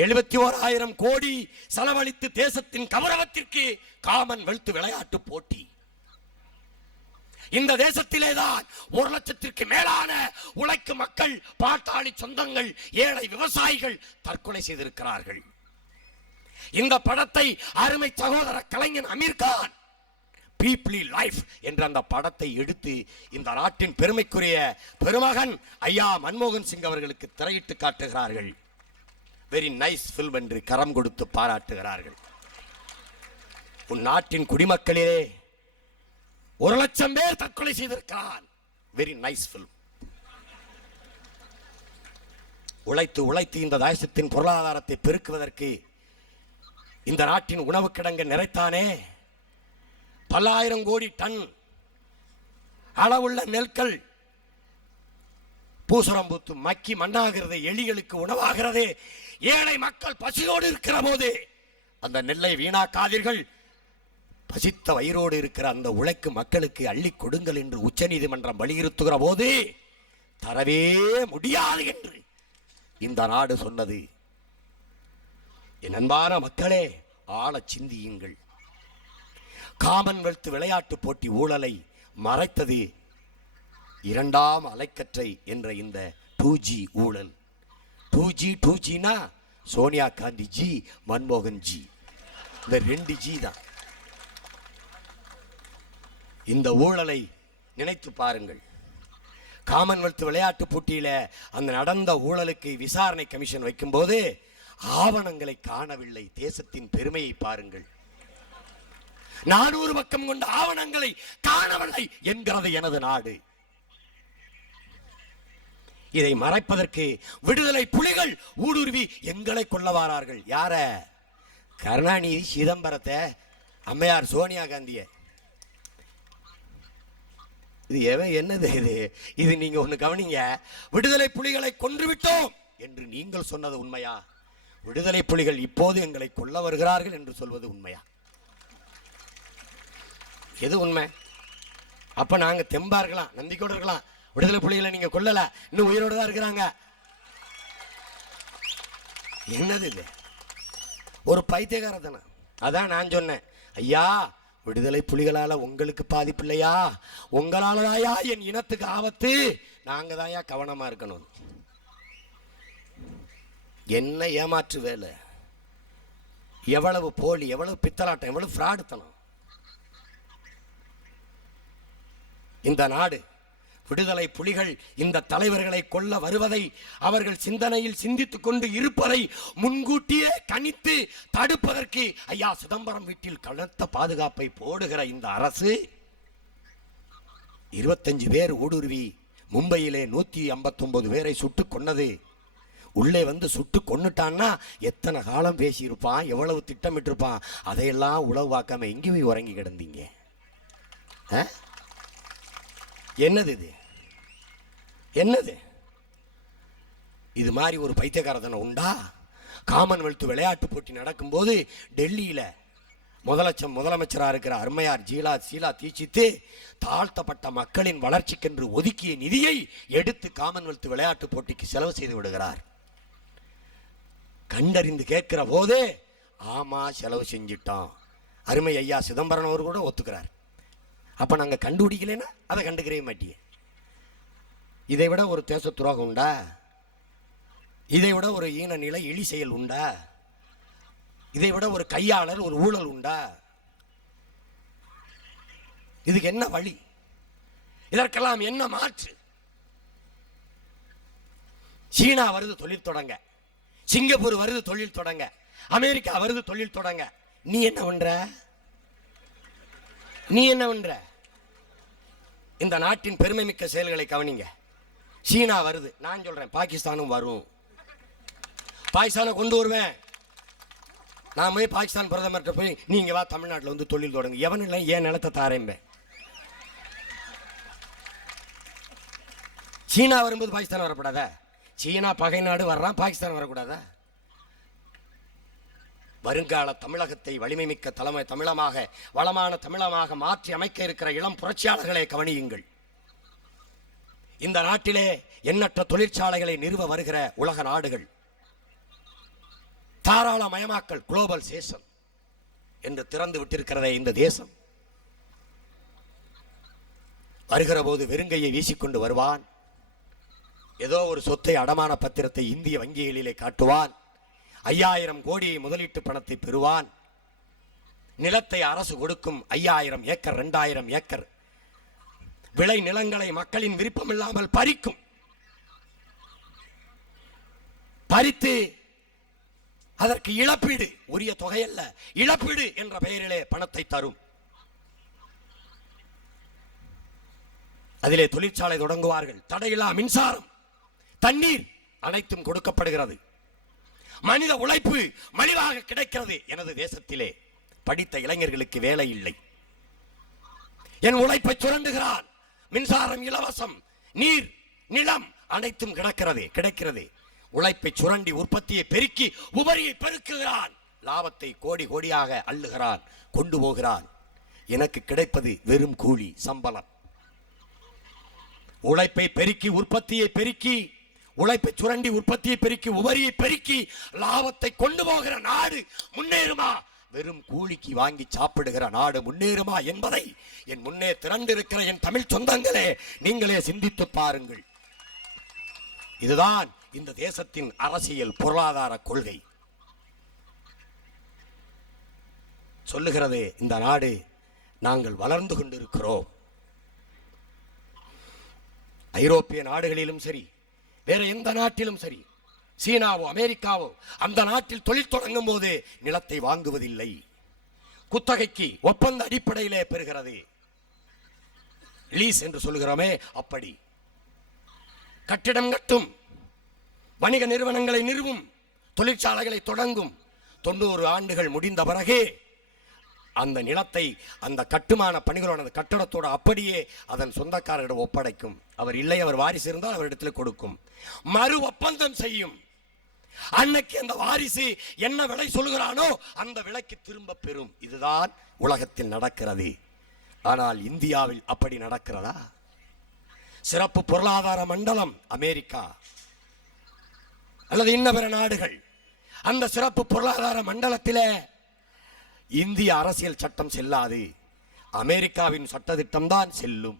71,000 கோடி செலவழித்து தேசத்தின் கௌரவத்திற்கு காமன்வெல்த் விளையாட்டு போட்டி. இந்த தேசத்திலேதான் 1,00,000க்கு மேலான உழைக்கும் மக்கள், பாட்டாளி சொந்தங்கள், ஏழை விவசாயிகள் தற்கொலை செய்திருக்கிறார்கள். இந்த படத்தை அருமை சகோதர கலைஞன் அமீர்கான் பீப்ளி லைஃப் என்ற அந்த படத்தை எடுத்து இந்த நாட்டின் பெருமைக்குரிய பெருமகன் ஐயா மன்மோகன் சிங் அவர்களுக்கு திரையிட்டு காட்டுகிறார்கள். வெரி நைஸ் ஃபில்ம் என்று கரம் கொடுத்து பாராட்டுகிறார்கள். உன் நாட்டின் குடிமக்களே 1,00,000 பேர் தற்கொலை செய்திருக்கிறான். Very nice film. உழைத்து உழைத்து இந்த தேசத்தின் பொருளாதாரத்தை பெருக்குவதற்கு இந்த நாட்டின் உணவு கிடங்க நிறைத்தானே. பல்லாயிரம் கோடி டன் அளவுள்ள நெற்கள் பூசரம் பூத்து மக்கி மண்ணாகிறது, எலிகளுக்கு உணவாகிறது. ஏழை மக்கள் பசியோடு இருக்கிற போது அந்த நெல்லை வீணாக்காதீர்கள், பசித்த வயிறோடு இருக்கிற அந்த உழைக்கும் மக்களுக்கு அள்ளி கொடுங்கள் என்று உச்சநீதிமன்றம் வலியுறுத்துகிற போது தரவே முடியாது என்று இந்த நாடு சொன்னது. என் அன்பான மக்களே, ஆழ சிந்தியுங்கள். காமன்வெல்த் விளையாட்டு போட்டி ஊழலை மறைத்தது 2ஆம் அலைக்கற்றை என்ற இந்த 2G ஊழல். 2Gனா சோனியா காந்தி ஜி, மன்மோகன் ஜி, இந்த 2G தான். இந்த ஊழலை நினைத்து பாருங்கள். காமன்வெல்த் விளையாட்டு போட்டியில அந்த நடந்த ஊழலுக்கு விசாரணை கமிஷன் வைக்கும் போது ஆவணங்களை காணவில்லை. தேசத்தின் பெருமையை பாருங்கள். 400 பக்கம் கொண்ட ஆவணங்களை காணவில்லை என்கிறது எனது நாடு. இதை மறைப்பதற்கு விடுதலை புலிகள் ஊடுருவி எங்களை கொல்ல வாரார்கள். யார? கருணாநிதி சிதம்பரத்தை, அம்மையார் சோனியா காந்திய. இது என்னது இது? நீங்க ஒண்ணு கவனிங்க. விடுதலை புலிகளை கொன்றுவிட்டோம் என்று நீங்கள் சொன்னது உண்மையா? விடுதலை புலிகள் இப்போது எங்களை கொல்ல வருகிறார்கள் என்று சொல்வது உண்மையா? எது உண்மை? அப்ப நாங்க தெம்பா இருக்கலாம், நம்பிக்கையோடு இருக்கலாம். விடுதலை புலிகளை நீங்க கொல்லல, இன்னும் உயிரோடு தான் இருக்கிறாங்க. என்னது இது? ஒரு பைத்தியகாரத்தனை. அதான் நான் சொன்னேன், ஐயா விடுதலை புலிகளால உங்களுக்கு பாதிப்பு இல்லையா, உங்களாலதாயா என் இனத்துக்கு ஆபத்து, நாங்க தாயா கவனமா இருக்கணும். என்ன ஏமாற்று வேலை, எவ்வளவு போலி, எவ்வளவு பித்தலாட்டம், எவ்வளவு ஃப்ராடுத்தனம். இந்த நாடு விடுதலை புலிகள் இந்த தலைவர்களை கொல்ல வருவதை அவர்கள் சிந்தனையில் சிந்தித்துக் கொண்டு இருப்பதை முன்கூட்டியே கணித்து தடுப்பதற்கு ஐயா சிதம்பரம் வீட்டில் கனத்த பாதுகாப்பை போடுகிற இந்த அரசு 25 பேர் ஊடுருவி மும்பையிலே 159 பேரை சுட்டு கொன்னது. உள்ளே வந்து சுட்டு கொன்னுட்டான்னா எத்தனை காலம் பேசியிருப்பான், எவ்வளவு திட்டமிட்டிருப்பான். அதையெல்லாம் உளவு பார்க்காம எங்கே போய் உறங்கி கிடந்தீங்க? என்னது இது? என்னது இது? மாதிரி ஒரு பைத்தியக்காரத்தனம் உண்டா? காமன்வெல்த் விளையாட்டு போட்டி நடக்கும்போது டெல்லியில முதலமைச்சராக இருக்கிற அருமையார் சீலா தீட்சித்து தாழ்த்தப்பட்ட மக்களின் வளர்ச்சிக்கென்று ஒதுக்கிய நிதியை எடுத்து காமன்வெல்த் விளையாட்டு போட்டிக்கு செலவு செய்து விடுகிறார். கண்டறிந்து கேட்கிற போது ஆமா செலவு செஞ்சிட்டோம், அருமை ஐயா சிதம்பரம் அவர் கூட ஒத்துக்கிறார். அப்ப நாங்க கண்டுபிடிக்கலன்னா அதை கண்டுக்கிறவே மாட்டிய. இதை விட ஒரு தேச துரோகம் உண்டா? இதை விட ஒரு ஈன நிலை இழி செயல் உண்டா? இதை விட ஒரு கையாளர் ஒரு ஊழல் உண்டா? இதுக்கு என்ன வழி? இதற்கெல்லாம் என்ன மாற்று? சீனா வருது தொழில் தொடங்க, சிங்கப்பூர் வருது தொழில் தொடங்க, அமெரிக்கா வருது தொழில் தொடங்க. நீ என்ன பண்ற? நீ என்ன பண்ற? இந்த நாட்டின் பெருமை மிக்க செயல்களை கவனிங்க. சீனா வருது, நான் சொல்றேன் பாகிஸ்தானும் வரும். பாகிஸ்தானை கொண்டு வருவேன். நான் போய் பாகிஸ்தான் பிரதமர்கிட்ட போய் நீங்க வா தமிழ்நாட்டில் வந்து தொழில் தொடங்க, எவன் இல்லை ஏன் நிலத்தை தாரேன்பேன். சீனா வரும்போது பாகிஸ்தான் வரக்கூடாதா? சீனா பகை நாடு வர்றான், பாகிஸ்தான் வரக்கூடாதா? வருங்கால தமிழகத்தை வலிமை மிக்க தமிழமாக வளமான தமிழமாக மாற்றி அமைக்க இருக்கிற இளம் புரட்சியாளர்களை கவனியுங்கள். இந்த நாட்டிலே எண்ணற்ற தொழிற்சாலைகளை நிறுவ வருகிற உலக நாடுகள் தாராளமயமாக்கல் குளோபலைசேஷன் என்று திறந்து விட்டிருக்கிறதே இந்த தேசம். வருகிற போது வெறுங்கையை வீசிக்கொண்டு வருவான். ஏதோ ஒரு சொத்தை அடமான பத்திரத்தை இந்திய வங்கிகளிலே காட்டுவான். 5000 கோடி முதலீட்டு பணத்தை பெறுவான். நிலத்தை அரசு கொடுக்கும். 5000 ஏக்கர் 2000 ஏக்கர் விளை நிலங்களை மக்களின் விருப்பம் இல்லாமல் பறிக்கும். பறித்து அதற்கு இழப்பீடு, உரிய தொகையல்ல, இழப்பீடு என்ற பெயரிலே பணத்தை தரும். அதிலே தொழிற்சாலை தொடங்குவார்கள். தடையில்லா மின்சாரம், தண்ணீர் அனைத்தும் கொடுக்கப்படுகிறது. மனித உழைப்பு மலிவாக கிடைக்கிறது. எனது தேசத்திலே படித்த இளைஞர்களுக்கு வேலை இல்லை. என் உழைப்பை சுரண்டுகிறான். மின்சாரம் இலவசம், நீர் நிலம் அனைத்தும் கிடைக்கிறது. உழைப்பை சுரண்டி உற்பத்தியை பெருக்கி உபரியை பெருக்குகிறான். லாபத்தை கோடி கோடியாக அள்ளுகிறான், கொண்டு போகிறான். எனக்கு கிடைப்பது வெறும் கூலி, சம்பளம். உழைப்பை பெருக்கி உற்பத்தியை பெருக்கி, உழைப்பை சுரண்டி உற்பத்தியை பெருக்கி உபரியை பெருக்கி லாபத்தை கொண்டு போகிற நாடு முன்னேறுமா? வெறும் கூலிக்கு வாங்கி சாப்பிடுகிற நாடு முன்னேறுமா என்பதை என் முன்னே திரண்டிருக்கிற என் தமிழ் சொந்தங்களே நீங்களே சிந்தித்து பாருங்கள். இதுதான் இந்த தேசத்தின் அரசியல் பொருளாதார கொள்கை. சொல்லுகிறது இந்த நாடு நாங்கள் வளர்ந்து கொண்டிருக்கிறோம். ஐரோப்பிய நாடுகளிலும் சரி, வேற எந்த நாட்டிலும் சரி, சீனாவோ அமெரிக்காவோ அந்த நாட்டில் தொழில் தொடங்கும் போது நிலத்தை வாங்குவதில்லை. குத்தகைக்கு ஒப்பந்த அடிப்படையிலே பெறுகிறது. லீஸ் என்று சொல்லுகிறோமே, அப்படி கட்டிடம் கட்டும், வணிக நிறுவனங்களை நிறுவும், தொழிற்சாலைகளை தொடங்கும். 90 ஆண்டுகள் முடிந்த பிறகு அந்த நிலத்தை அந்த கட்டுமான பணிகளோட அந்த கட்டடத்தோடு அப்படியே அதன் சொந்தக்காரரிடம் ஒப்படைக்கும். அவர் இல்லை, அவர் வாரிசு இருந்தால் அவரிடத்தில் கொடுக்கும். மறு ஒப்பந்தம் செய்யும். அன்னைக்கு அந்த வாரிசு என்ன விலை சொல்கிறானோ அந்த விலைக்கு திரும்ப பெறும். இதுதான் உலகத்தில் நடக்கிறது. ஆனால் இந்தியாவில் அப்படி நடக்கிறதா? சிறப்பு பொருளாதார மண்டலம் அமெரிக்கா அல்லது இன்ன பிற நாடுகள், அந்த சிறப்பு பொருளாதார மண்டலத்திலே இந்திய அரசியல் சட்டம் செல்லாது, அமெரிக்காவின் சட்டத்திட்டம் தான் செல்லும்.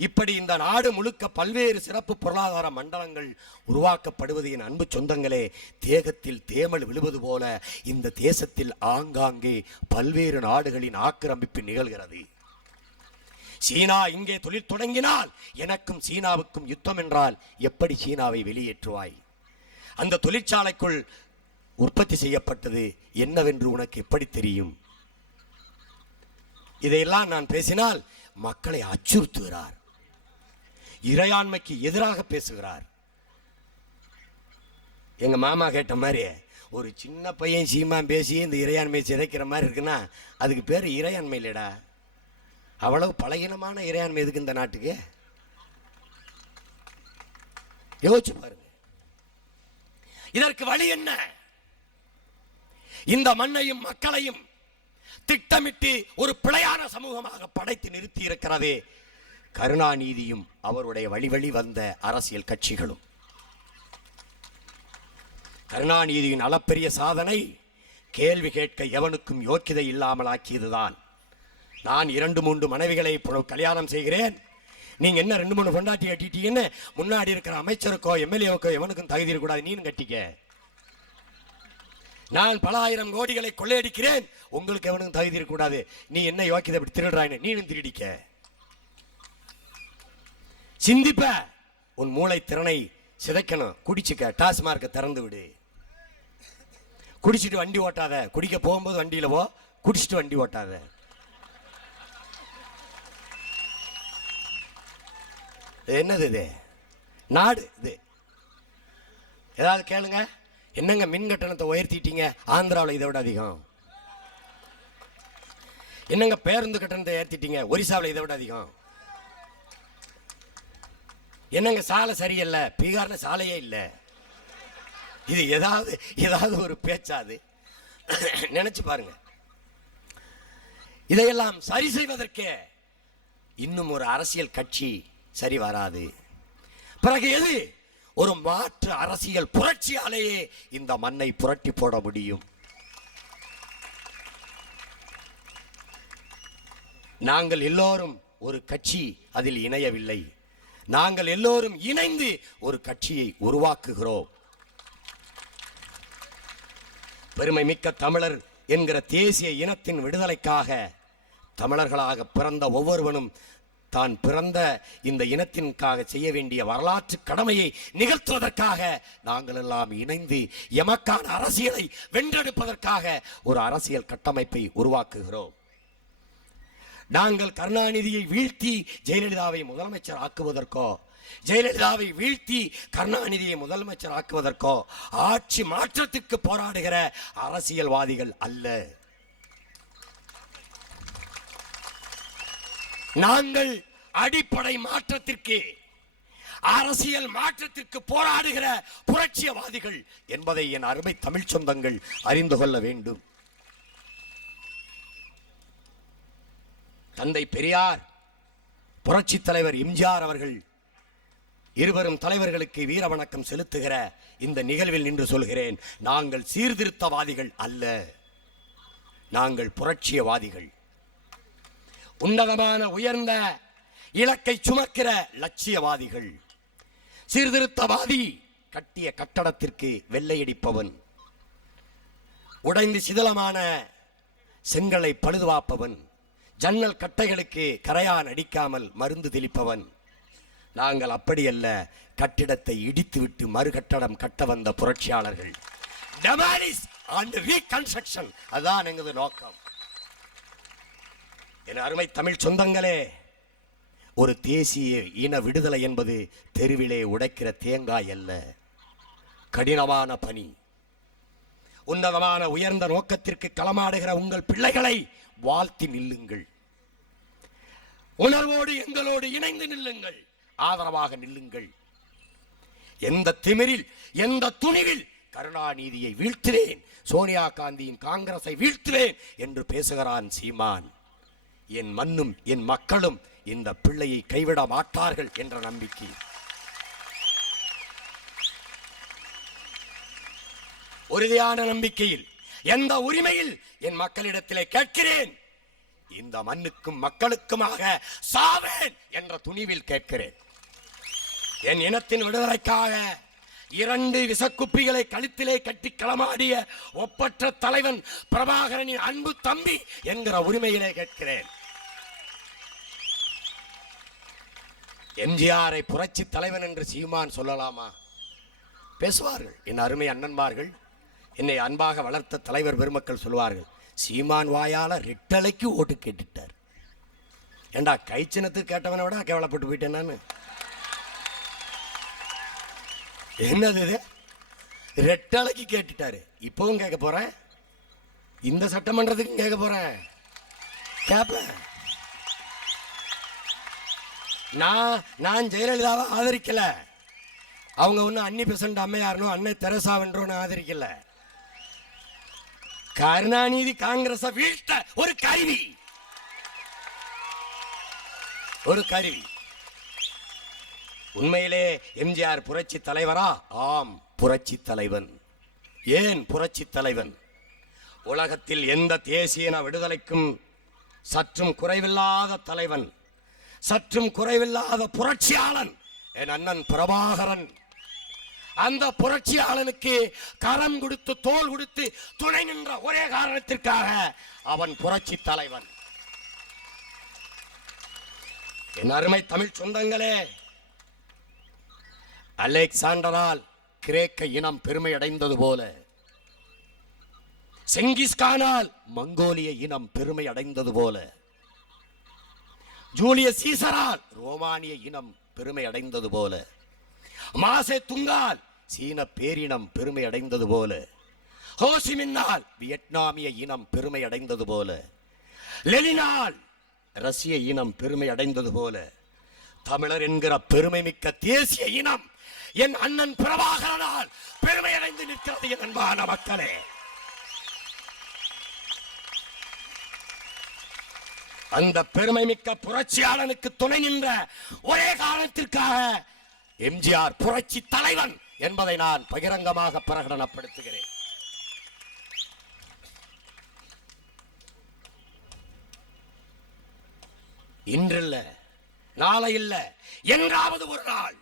இப்படி இந்த நாடு முழுக்க பல்வேறு சிறப்பு பொருளாதார மண்டலங்கள் உருவாக்கப்படுவது என் அன்பு சொந்தங்களே தேகத்தில் தேமல் விழுவது போல இந்த தேசத்தில் ஆங்காங்கே பல்வேறு நாடுகளின் ஆக்கிரமிப்பு நிகழ்கிறது. சீனா இங்கே தொழில் தொடங்கினால் எனக்கும் சீனாவுக்கும் யுத்தம் என்றால் எப்படி சீனாவை வெளியேற்றுவாய்? அந்த தொழிற்சாலைக்குள் உற்பத்தி செய்யப்பட்டது என்னவென்று உனக்கு எப்படி தெரியும்? இதையெல்லாம் நான் பேசினால் மக்களை அச்சுறுத்துகிறார், இறையாண்மைக்கு எதிராக பேசுகிறார். எங்க மாமா கேட்ட மாதிரி ஒரு சின்ன பையன் சீமான் பேசி இந்த இறையாண்மையை சிதைக்கிற மாதிரி இருக்குன்னா அதுக்கு பேர் இறையாண்மை இல்லடா. அவ்வளவு பலகீனமான இறையாண்மை எதுக்கு இந்த நாட்டுக்கு? யோசிச்சு பாருங்க. இதற்கு வழி என்ன? இந்த மண்ணையும் மக்களையும் திட்டமிட்டு ஒரு பிழையான சமூகமாக படைத்து நிறுத்தி இருக்கிறதே கருணாநிதியும் அவருடைய வழி வந்த அரசியல் கட்சிகளும். கருணாநிதியின் அளப்பெரிய சாதனை கேள்வி கேட்க எவனுக்கும் யோக்கியதை இல்லாமல் ஆக்கியதுதான். நான் 2-3 மனைவிகளை கல்யாணம் செய்கிறேன், நீங்க என்ன 2-3 பொண்டாட்டி கட்டிட்டீங்கன்னு முன்னாடி இருக்கிற அமைச்சருக்கோ எம்எல்ஏவுக்கோ எவனுக்கும் தகுதி இருக்கக்கூடாது, நீனும் கட்டிக்க. நான் பல ஆயிரம் கோடிகளை கொள்ளையடிக்கிறேன், உங்களுக்கு எவனுக்கும் தகுதி இருக்கக்கூடாது, நீ என்ன யோக்கியதை அப்படி திருடுறாயின்னு நீனும் திருடிக்க. சிந்திப்ப, உன் மூளை திறனை சிதைக்கணும். குடிச்சுக்க, டாஸ்மார்க்கை திறந்து விடு. குடிச்சிட்டு வண்டி ஓட்டாத, குடிக்க போகும்போது வண்டியில போ, குடிச்சிட்டு வண்டி ஓட்டாத. என்னது இது? நாடு இது? ஏதாவது கேளுங்க. என்னங்க மின் கட்டணத்தை உயர்த்திட்டீங்க, ஆந்திராவில் இதை விட அதிகம். என்னங்க பேருந்து கட்டணத்தை உயர்த்திட்டீங்க, ஒரிசாவில் இதை விட அதிகம். என்னங்க சாலை சரியில்லை, பீகார்ல சாலையே இல்லை. இது ஏதாவது ஒரு பேச்சாது? நினைச்சு பாருங்க. இதையெல்லாம் சரி செய்வதற்கே இன்னும் ஒரு அரசியல் கட்சி சரி வராது. பிறகு எது? ஒரு மாற்று அரசியல் புரட்சியாலேயே இந்த மண்ணை புரட்டி போட முடியும். நாங்கள் எல்லோரும் ஒரு கட்சி அதில் இணையவில்லை. நாங்கள் எல்லோரும் இணைந்து ஒரு கட்சியை உருவாக்குகிறோம். பெருமை மிக்க தமிழர் என்கிற தேசிய இனத்தின் விடுதலைக்காக தமிழர்களாக பிறந்த ஒவ்வொருவனும் தான் பிறந்த இந்த இனத்திற்காக செய்ய வேண்டிய வரலாற்று கடமையை நிகழ்த்துவதற்காக நாங்கள் எல்லாம் இணைந்து எமக்கான அரசியலை வென்றெடுப்பதற்காக ஒரு அரசியல் கட்டமைப்பை உருவாக்குகிறோம். நாங்கள் கருணாநிதியை வீழ்த்தி ஜெயலலிதாவை முதலமைச்சர் ஆக்குவதற்கோ, ஜெயலலிதாவை வீழ்த்தி கருணாநிதியை முதலமைச்சர் ஆக்குவதற்கோ ஆட்சி மாற்றத்திற்கு போராடுகிற அரசியல்வாதிகள் அல்ல. நாங்கள் அடிப்படை மாற்றத்திற்கு, அரசியல் மாற்றத்திற்கு போராடுகிற புரட்சியவாதிகள் என்பதை என் அருமை தமிழ் சொந்தங்கள் அறிந்து கொள்ள வேண்டும். தந்தை பெரியார், புரட்சி தலைவர் எம்ஜிஆர் அவர்கள் இருவரும் தலைவர்களுக்கு வீர வணக்கம் செலுத்துகிற இந்த நிகழ்வில் நின்று சொல்கிறேன், நாங்கள் சீர்திருத்தவாதிகள் அல்ல, நாங்கள் புரட்சியவாதிகள். உன்னதமான உயர்ந்த இலக்கை சுமக்கிற லட்சியவாதிகள். சீர்திருத்தவாதி கட்டிய கட்டடத்திற்கு வெள்ளையடிப்பவன், உடைந்து சிதலமான செங்கலை பழுதுவாப்பவன், ஜன்னல் கட்டைகளுக்கு கரையான் அடிக்காமல் மருந்து தெளிப்பவன். நாங்கள் அப்படியல்ல, கட்டிடத்தை இடித்துவிட்டு மறு கட்டடம் கட்ட வந்த புரட்சியாளர்கள். டெமாலிஷ் அண்ட் ரீகன்ஸ்ட்ரக்ஷன், அதுதான் எங்களது நோக்கம். என் அருமை தமிழ் சொந்தங்களே, ஒரு தேசிய இன விடுதலை என்பது தெருவிலே உடைக்கிற தேங்காய் அல்ல, கடினமான பணி. உன்னதமான உயர்ந்த நோக்கத்திற்கு களமாடுகிற உங்கள் பிள்ளைகளை வாழ்த்தி நில்லுங்கள். உணர்வோடு எங்களோடு இணைந்து நில்லுங்கள், ஆதரவாக நில்லுங்கள். எந்த திமிரில், எந்த துணிவில் கருணாநிதியை வீழ்த்துவேன், சோனியா காந்தியின் காங்கிரஸை வீழ்த்துவேன் என்று பேசுகிறான் சீமான். என் மண்ணும் என் மக்களும் இந்த பிள்ளையை கைவிட மாட்டார்கள் என்ற நம்பிக்கை. உறுதியான நம்பிக்கையில், எந்த உரிமையில் என் மக்களிடத்திலே கேட்கிறேன், இந்த மண்ணுக்கும் மக்களுக்குமாக சாவேன் என்ற துணிவில் கேட்கிறேன். என் இனத்தின் விடுதலைக்காக 2 விசக்குப்பிகளை கழுத்திலே கட்டி களமாடிய ஒப்பற்ற தலைவன் பிரபாகரனின் அன்பு தம்பி என்கிற உரிமையிலே கேட்கிறேன். எம்ஜிஆரை புரட்சி தலைவன் என்று சீமான் சொல்லலாமா? பேசுவார்கள். என் அருமை அண்ணன்மார்கள், என்னை அன்பாக வளர்த்த தலைவர் பெருமக்கள் சொல்வார்கள், சீமான் வாயால ரெட்டலைக்கு ஓட்டு கேட்டுட்டார். ஏண்டா, கைச்சினத்துக்கு கேட்டவனை விட கேவலப்பட்டு போயிட்டேன் நான். என்னது இது? ரெட்டலைக்கு கேட்டுட்டாரு. இப்பவும் கேட்க போறேன், இந்த சட்டமன்றத்துக்கும் கேட்க போறேன், கேட்பேன். நான் ஜெயலலிதாவை ஆதரிக்கல, அவங்க ஒன்னும் அன்னி பெசன்ட் அம்மையாரனோ அன்னை தெரசாவென்றோ ஆதரிக்கல. கருணாநிதி காங்கிரஸ் வீழ்த்த ஒரு கருவி, ஒரு கருவி. உண்மையிலே எம்ஜிஆர் புரட்சி தலைவரா? ஆம், புரட்சி தலைவன். ஏன் புரட்சி தலைவன்? உலகத்தில் எந்த தேசிய விடுதலைக்கும் சற்றும் குறைவில்லாத தலைவன், சற்றும் குறைவில்லாத புரட்சியாளன் என் அண்ணன் பிரபாகரன். அந்த புரட்சியாளனுக்கு கரம் கொடுத்து தோள் கொடுத்து துணை நின்ற ஒரே காரணத்திற்காக அவன் புரட்சி தலைவன். என் அருமை தமிழ் சொந்தங்களே, அலெக்சாண்டரால் கிரேக்க இனம் பெருமை அடைந்தது போல, செங்கிஸ்கானால் மங்கோலிய இனம் பெருமை அடைந்தது போல, ஜூலியஸ் சீசரால் ரோமானிய இனம் பெருமை அடைந்தது போல, மாசே துங்கால் சீன பேரினம் பெருமை அடைந்தது போல, ஹோசிமின்னால் வியட்நாமிய இனம் பெருமை அடைந்தது போல, லெனினால் ரஷ்ய இனம் பெருமை அடைந்தது போல, தமிழர் என்கிற பெருமை மிக்க தேசிய இனம் என் அண்ணன் பிரபாகரனால் பெருமை அடைந்து நிற்கிறது. என் அன்பான மக்களே, அந்த பெருமை மிக்க புரட்சியாளனுக்கு துணை நின்ற ஒரே காரணத்திற்காக எம்ஜிஆர் புரட்சி தலைவன் என்பதை நான் பகிரங்கமாக பிரகடனப்படுத்துகிறேன். இன்றில்ல, நாளை இல்ல, என்றாவது ஒரு நாள்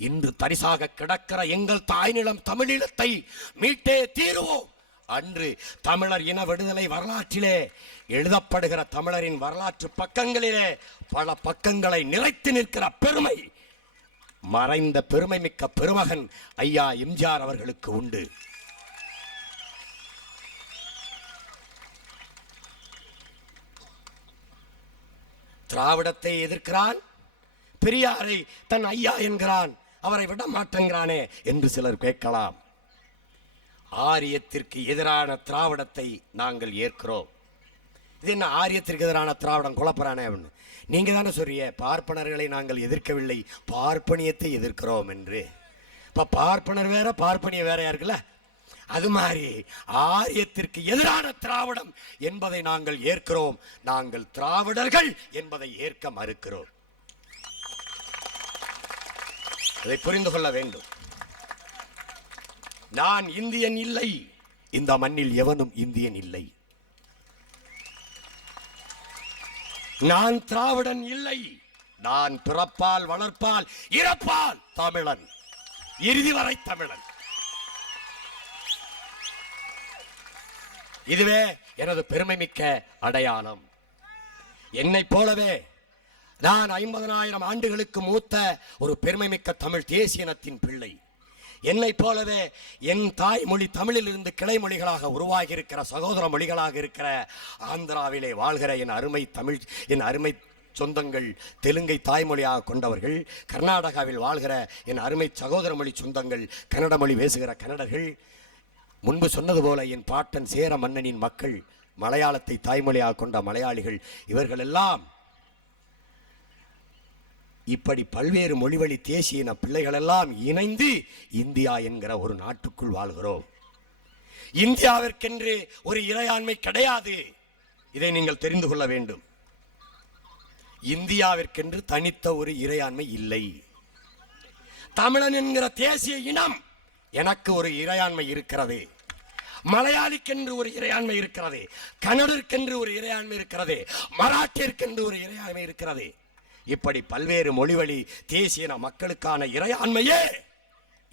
இன்று தரிசாக கிடக்கிற எங்கள் தாய்நிலம் தமிழீழத்தை மீட்டே தீருவோம். அன்று தமிழர் இன விடுதலை வரலாற்றிலே எழுதப்படுகிற தமிழரின் வரலாற்று பக்கங்களிலே பல பக்கங்களை நிறைத்து நிற்கிற பெருமை மறைந்த பெருமை மிக்க பெருமகன் ஐயா எம்ஜிஆர் அவர்களுக்கு உண்டு. திராவிடத்தை எதிர்க்கிறான், பெரியாரை தன் ஐயா என்கிறான், அவரை விட மாட்டேங்கிறானே என்று சிலர் கேட்கலாம். ஆரியத்திற்கு எதிரான திராவிடத்தை நாங்கள் ஏற்கிறோம். இது என்ன ஆரியத்திற்கு எதிரான திராவிடம் குழப்பறானே அப்படின்னு நீங்க தானே சொல்றீங்க. பார்ப்பனர்களை நாங்கள் எதிர்க்கவில்லை, பார்ப்பனியத்தை எதிர்க்கிறோம் என்று. இப்ப பார்ப்பனர் வேற பார்ப்பனிய வேறையா இருக்குல்ல, அது மாதிரி ஆரியத்திற்கு எதிரான திராவிடம் என்பதை நாங்கள் ஏற்கிறோம். நாங்கள் திராவிடர்கள் என்பதை ஏற்க மறுக்கிறோம். அதை புரிந்து கொள்ள வேண்டும். நான் இந்தியன் இல்லை, இந்த மண்ணில் எவனும் இந்தியன் இல்லை. நான் திராவிடன் இல்லை, நான் பிறப்பால் வளர்ப்பால் இறப்பால் தமிழன், இறுதி வரை தமிழன். இதுவே எனது பெருமை மிக்க அடையாளம். என்னை போலவே நான் 50,000 ஆண்டுகளுக்கு மூத்த ஒரு பெருமை மிக்க தமிழ் தேசியனத்தின் பிள்ளை. என்னை போலவே என் தாய்மொழி தமிழில் இருந்து கிளை மொழிகளாக உருவாகி இருக்கிற சகோதர மொழிகளாக இருக்கிற ஆந்திராவிலே வாழ்கிற என் அருமை சொந்தங்கள், தெலுங்கை தாய்மொழியாக கொண்டவர்கள், கர்நாடகாவில் வாழ்கிற என் அருமை சகோதர மொழி சொந்தங்கள், கன்னட மொழி பேசுகிற கன்னடர்கள், முன்பு சொன்னது போல என் பாட்டன் சேர மன்னனின் மக்கள், மலையாளத்தை தாய்மொழியாக கொண்ட மலையாளிகள், இவர்கள் எல்லாம் இப்படி பல்வேறு மொழிவழி தேசிய பிள்ளைகள் எல்லாம் இணைந்து இந்தியா என்கிற ஒரு நாட்டுக்குள் வாழ்கிறோம். இந்தியாவிற்கென்று ஒரு இறையாண்மை கிடையாது. இதை நீங்கள் தெரிந்து கொள்ள வேண்டும். இந்தியாவிற்கென்று தனித்த ஒரு இறையாண்மை இல்லை. தமிழன் என்கிற தேசிய இனம் எனக்கு ஒரு இறையாண்மை இருக்கிறது. மலையாளிக்கென்று ஒரு இறையாண்மை இருக்கிறது. கன்னடருக்கென்று ஒரு இறையாண்மை இருக்கிறது. மராட்டியர்க்கென்று ஒரு இறையாண்மை இருக்கிறது. இப்படி பல்வேறு மொழிவழி தேசிய மக்களுக்கான இறையாண்மையே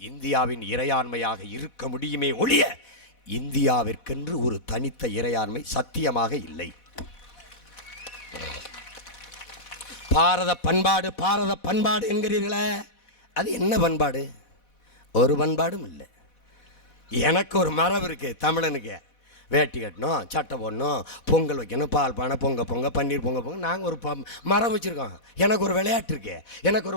இந்தியாவின் இறையாண்மையாக இருக்க முடியுமே ஒழிய இந்தியாவிற்கென்று ஒரு தனித்த இறையாண்மை சத்தியமாக இல்லை. பாரத பண்பாடு என்கிறீர்களே, அது என்ன பண்பாடு? ஒரு பண்பாடும் இல்லை. எனக்கு ஒரு மரபு இருக்கு. தமிழனுக்கு வேட்டி கட்டணும், சட்டை போடணும், பொங்கல் வைக்கணும், பால் பானை பொங்க பன்னீர் பொங்க நாங்கள் ஒரு மரம் வச்சிருக்கோம். எனக்கு ஒரு விளையாட்டு இருக்கு, எனக்கு ஒரு